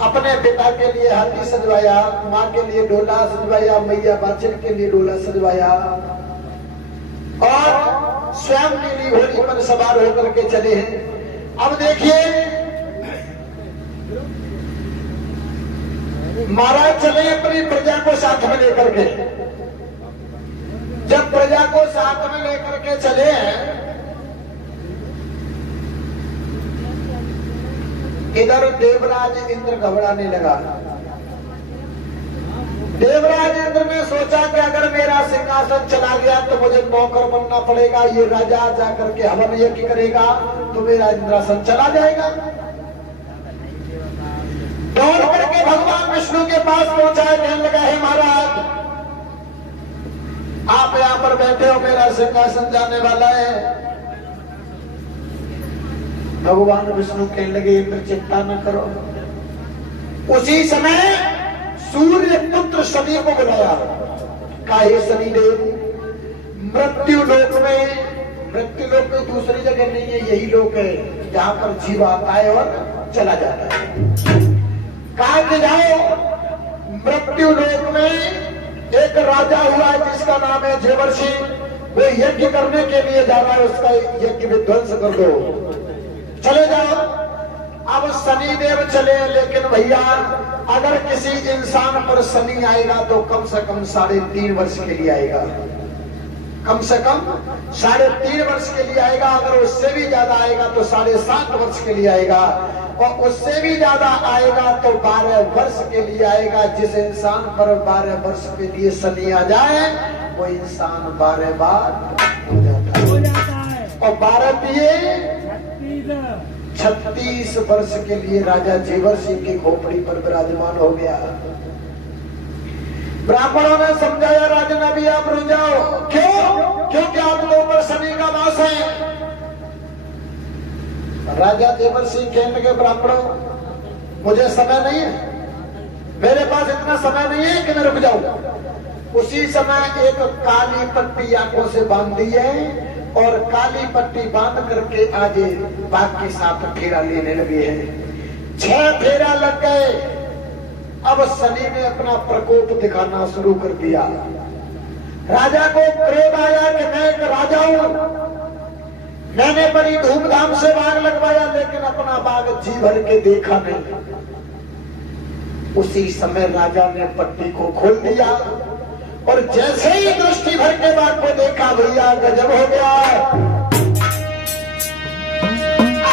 अपने पिता के लिए हाथी सजवाया, माँ के लिए डोला सजवाया, मैया बाछिन के लिए डोला सजवाया, और स्वयं नीली घोड़ी पर सवार होकर के चले हैं। अब देखिए, महाराज चले अपनी प्रजा को साथ में लेकर के। जब प्रजा को साथ में लेकर के चले हैं, इधर देवराज इंद्र घबराने लगा। देवराज इंद्र ने सोचा कि अगर मेरा सिंहासन चला गया तो मुझे नौकर बनना पड़ेगा, ये राजा जाकर के हवन यज्ञ करेगा तो मेरा इंद्रासन चला जाएगा। दौड़ करके भगवान विष्णु के पास पहुंचा, कहने लगा, है महाराज आप यहाँ पर बैठे हो, मेरा सिंहासन जाने वाला है। भगवान विष्णु कहने लगे, इंद्र चिंता न करो। उसी समय सूर्य पुत्र शनि को बुलाया। काहे शनिदेव, मृत्यु लोक में, मृत्यु लोक में दूसरी जगह नहीं है, यही लोक है जहाँ पर जीव आता है और चला जाता है। कहा कि जाओ, मृत्यु लोक में एक राजा हुआ है जिसका नाम है जेवर सिंह, वो यज्ञ करने के लिए जा रहा है, उसका यज्ञ विध्वंस कर दो, चले जाओ। अब शनिदेव चले, लेकिन भैया अगर किसी इंसान पर शनि आएगा तो कम से कम 3.5 वर्ष के लिए आएगा, कम से कम 3.5 वर्ष के लिए आएगा। अगर उससे भी ज्यादा आएगा तो 7.5 वर्ष के लिए आएगा, और उससे भी ज्यादा आएगा तो 12 वर्ष के लिए आएगा। जिस इंसान पर 12 वर्ष के लिए शनि आ जाए वो इंसान 12 बार हो जाता है, और 12 दिए 36 वर्ष के लिए राजा जेवर सिंह की खोपड़ी पर विराजमान हो गया। ब्राह्मणों ने समझाया, राजन अभी आप रुक जाओ। क्यों? क्योंकि आपके ऊपर शनि का वास है। राजा जेवर सिंह कहने के, ब्राह्मणों मुझे समय नहीं है, मेरे पास इतना समय नहीं है कि मैं रुक जाऊं। उसी समय एक काली पट्टी आंखों से बांध दी है और काली पट्टी बांध करके आज बाघ के साथ फेरा लेने लगे हैं। 6 फेरा लग गए। अब शनि ने अपना प्रकोप दिखाना शुरू कर दिया। राजा को क्रोध आया कि मैं एक राजा हूं, मैंने बड़ी धूमधाम से बाघ लगवाया, लेकिन अपना बाघ जी भर के देखा नहीं। उसी समय राजा ने पट्टी को खोल दिया और जैसे ही दृष्टि भर के बाघ को देखा, भैया गजब हो गया।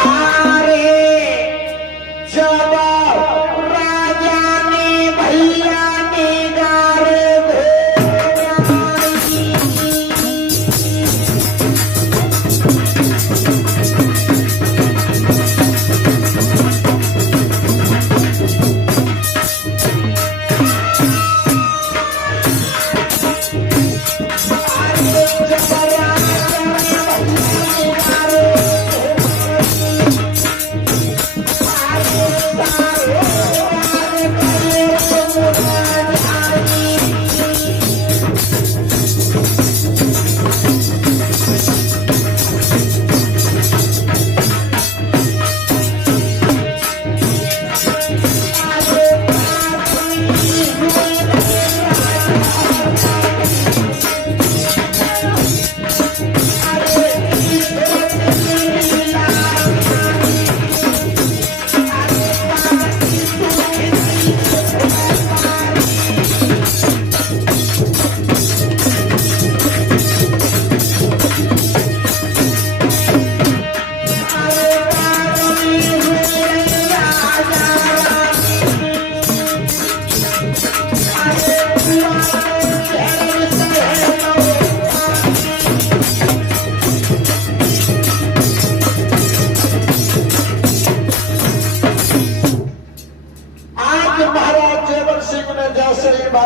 अरे जब राजा ने भैया ने गारे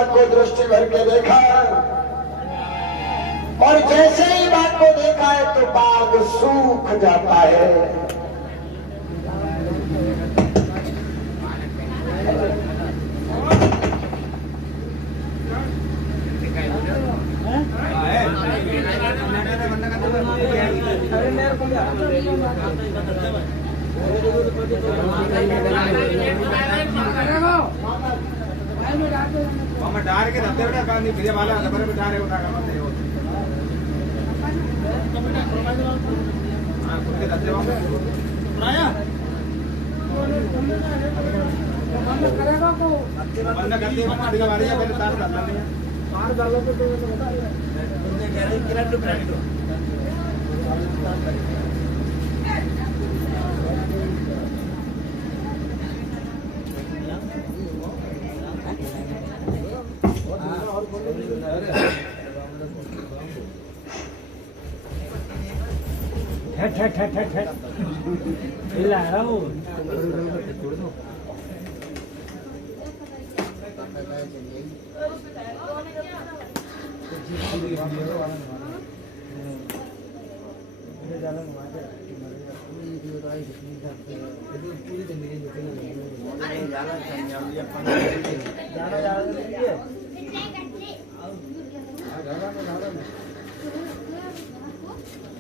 को दृष्टि भर के देखा और जैसे ही बाघ को देखा है तो बाघ सूख जाता है। डाल के धंधे बेटा कांदी फिर वाला नंबर पे डाले उठा कर मत हो। हां खुद के धंधे वाले आया करेगा को बंदा करते हैं मत वाली है पहले तार डालना नहीं है तार डालो तो बता दे कह रहे किरण टू ब्रांड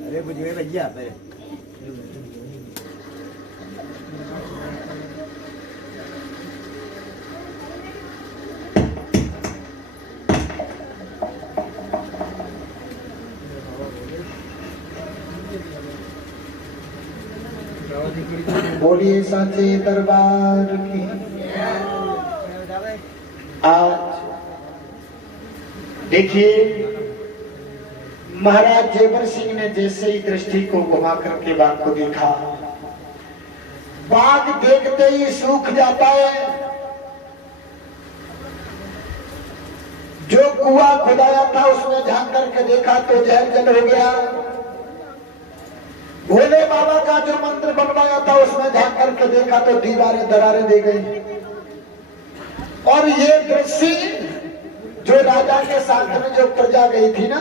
अरे बुझे भैया पे बोलिए साचे दरबार की। आज देखिए महाराज जेवर सिंह ने जैसे ही दृष्टि को घुमा करके बाघ को देखा, बाघ देखते ही सूख जाता है। जो कुआं खुदाया था उसमें झांक करके देखा तो जहर जल हो गया। भोले बाबा का जो मंत्र बनवाया था उसमें झांक करके देखा तो दीवारें दरारें दे गई। और ये दृश्य जो राजा के साथ में जो प्रजा गई थी ना,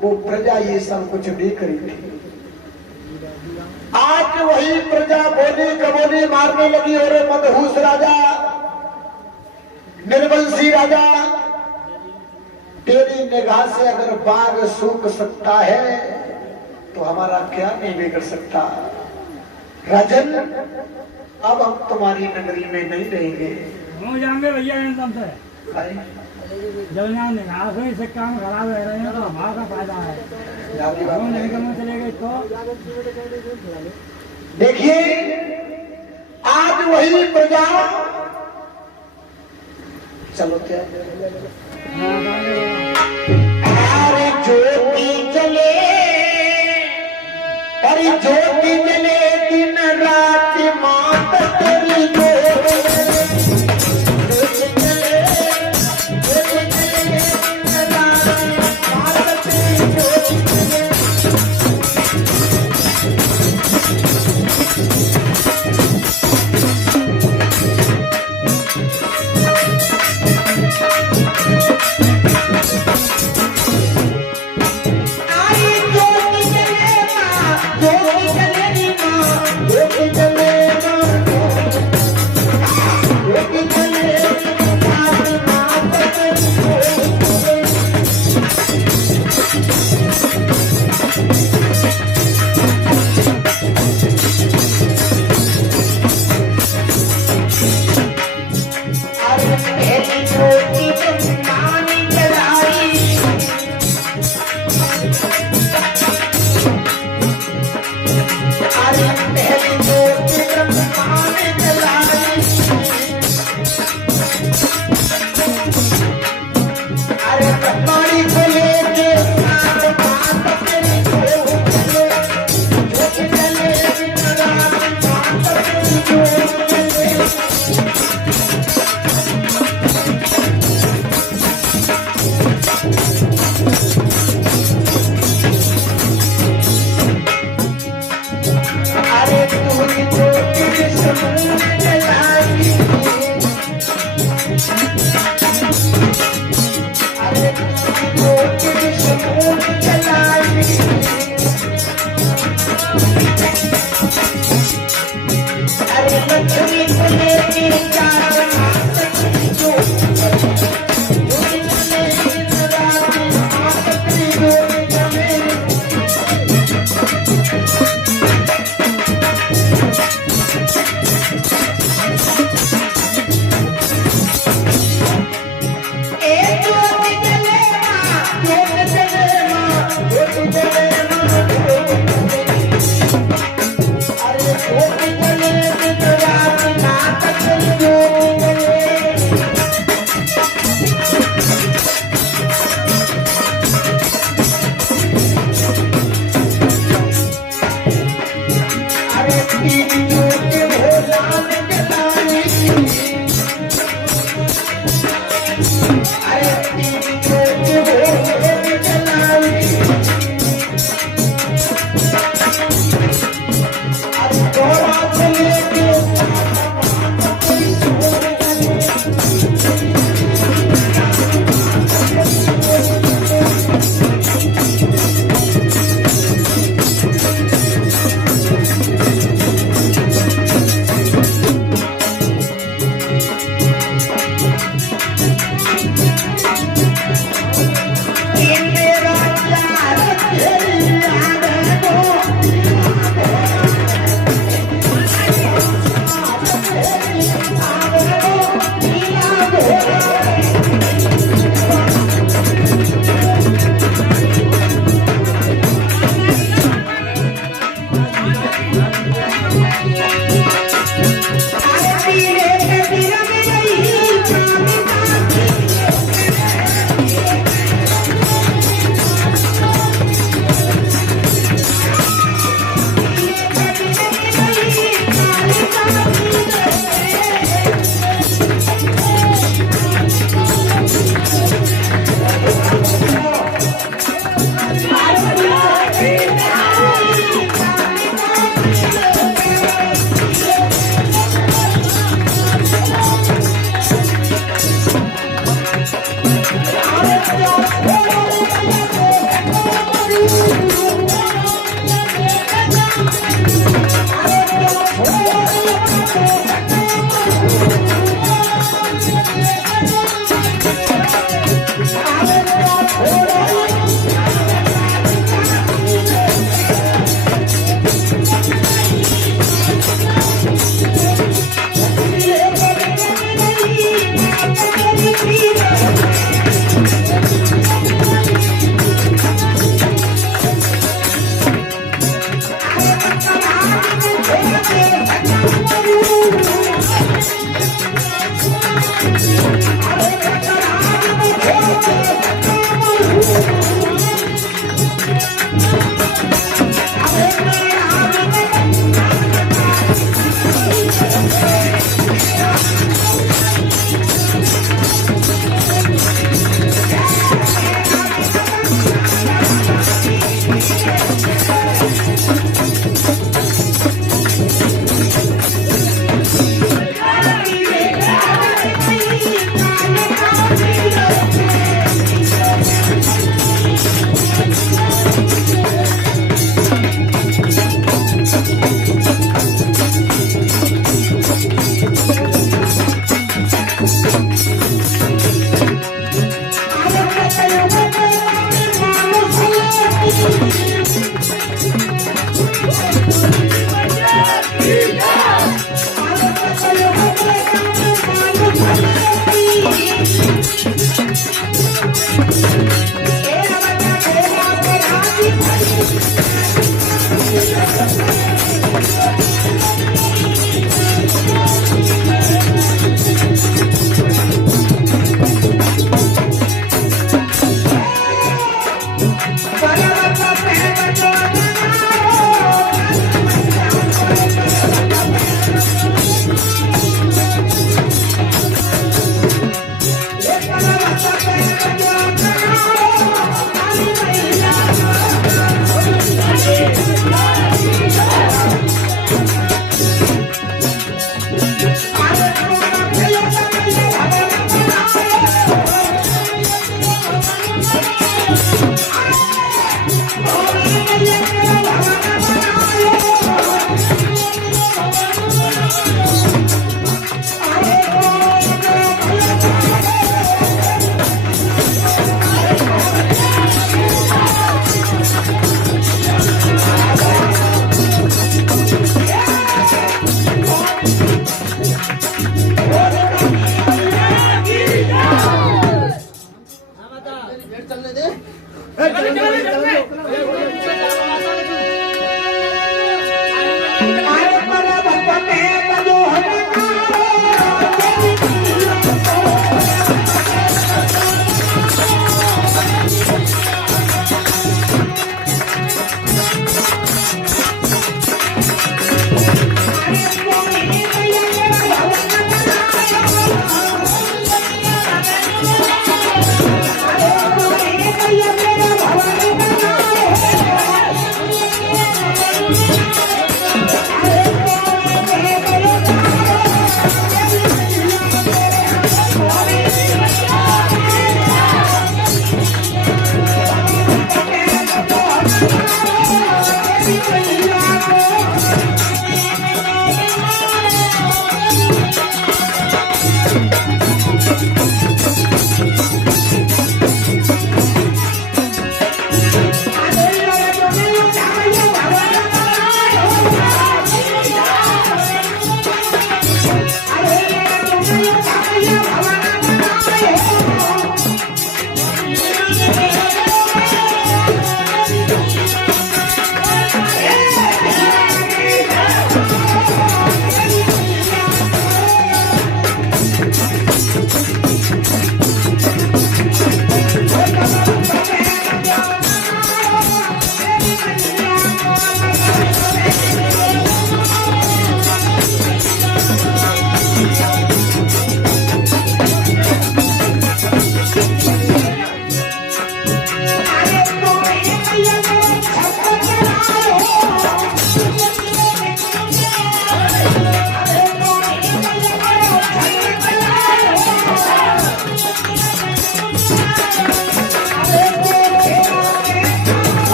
वो प्रजा ये सब कुछ देख रही थी। आज वही प्रजा बोली कबोली मारने लगी। और मदहोश राजा, निर्वंशी राजा, तेरी निगाह से अगर बाघ सूख सकता है तो हमारा क्या नहीं बिगड़ सकता। राजन, अब हम तुम्हारी नगरी में नहीं रहेंगे। हो जाएंगे भैया एकदम से। जब यहाँ निगाह से काम खराब रह रहे हैं तो हमारा का फायदा है। हम नहीं करना चले गए तो देखिए, आज वही प्रजा, चलो क्या अरे ज्योति जले, अरे ज्योति जले दिन रात मात तेरी I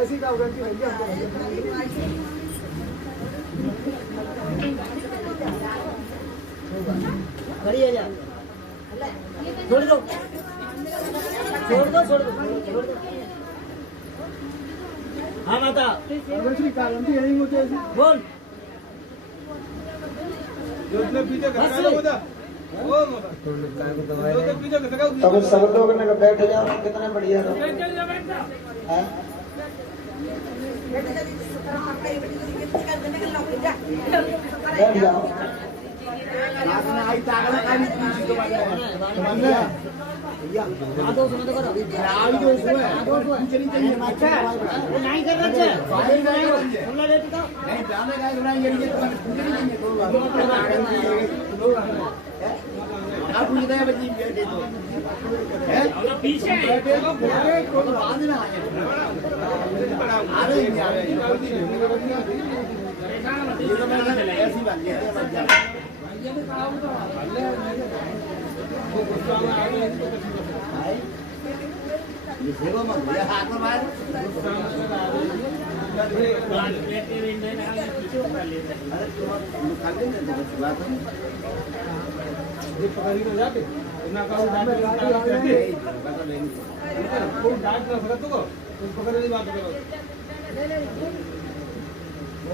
ऐसी का गारंटी भैया खड़ी है जा छोड़ दो हाँ माता दूसरी गारंटी है नहीं मुझे बोल जो इतने पीछे घर का होता वो मोटा जो इतने पीछे घर का तब सब लोग ने बैठ जाओ, कितना बढ़िया रहो। हाँ? बैठ जाओ। आई तागला का नहीं पीछे तो बंदा आदो सुनो तो करो आई जो सुनो पीछे नहीं चाहिए अच्छा वो नहीं कर रहा है फाइल नहीं कर सुनना लेते तो नहीं जाने का सुना ये तो पूछे नहीं चाहिए तो आप पूछते हैं बच्ची दे दो है पीछे अरे कोई बात ना आ रहे हैं आ रहे ये तो मैंने ऐसी बात है देखो मत भैया हाथ में मार ये पकड़ी तो जाते ना का डांट ना सकत तो पकड़ने की बात करो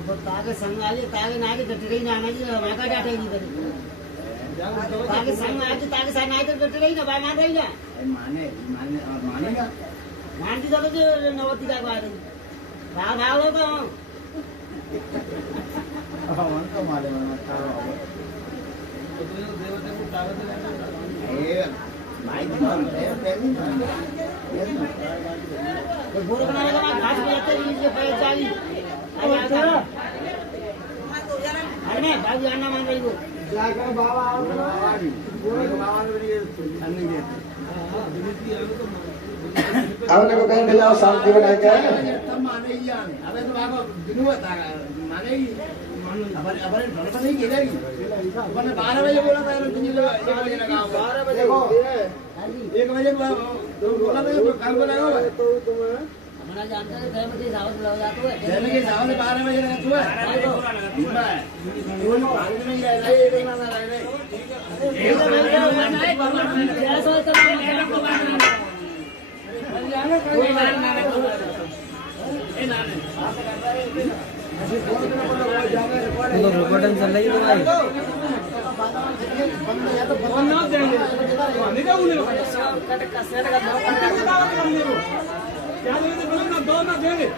वो ताके संग आले ताके नाके डटरे ना आना जी माका डाटे नहीं करे ताके संग आके ताके संग आके डटरे ना बा मान रही ना मानेगा मान दी तो जो नवती का बात भाव भाव लो तो वन का माले भाई बोर बनाने का घास में जाते हैं नीचे पैर चाली अरे मैं भाई आना मान रही वो जाकर बाबा आपने को बैठ जाओ, शांति बनाए क्या है? तब माने ही जाने अबे तो बाबा दिनों बता माने ही अबे घर पर नहीं गिरेगी मैंने 12 बजे बोला था 1 बजे लगा 12 बजे देखो 1 बजे बोला था काम को लगा तो तुम अपना जानता है घर में के हिसाब से लग जाता है जैसे के हिसाब से 12 बजे लगा सुबह वो लोग भाग नहीं रह रहे एक ना रह रहे ये तो मैं क्या सोचता हूं कोई मारना ना ए ना रिकॉर्डिंग चल रही है भाई फोन ना देंगे निकाल उन्हें क्या देंगे बोलो ना दो ना देंगे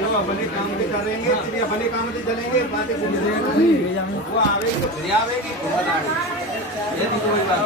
जो अपने काम भी करेंगे चिड़िया अपने काम से चलेंगे बातें वो आवेगी तो फिर आवेगी ये कोई बात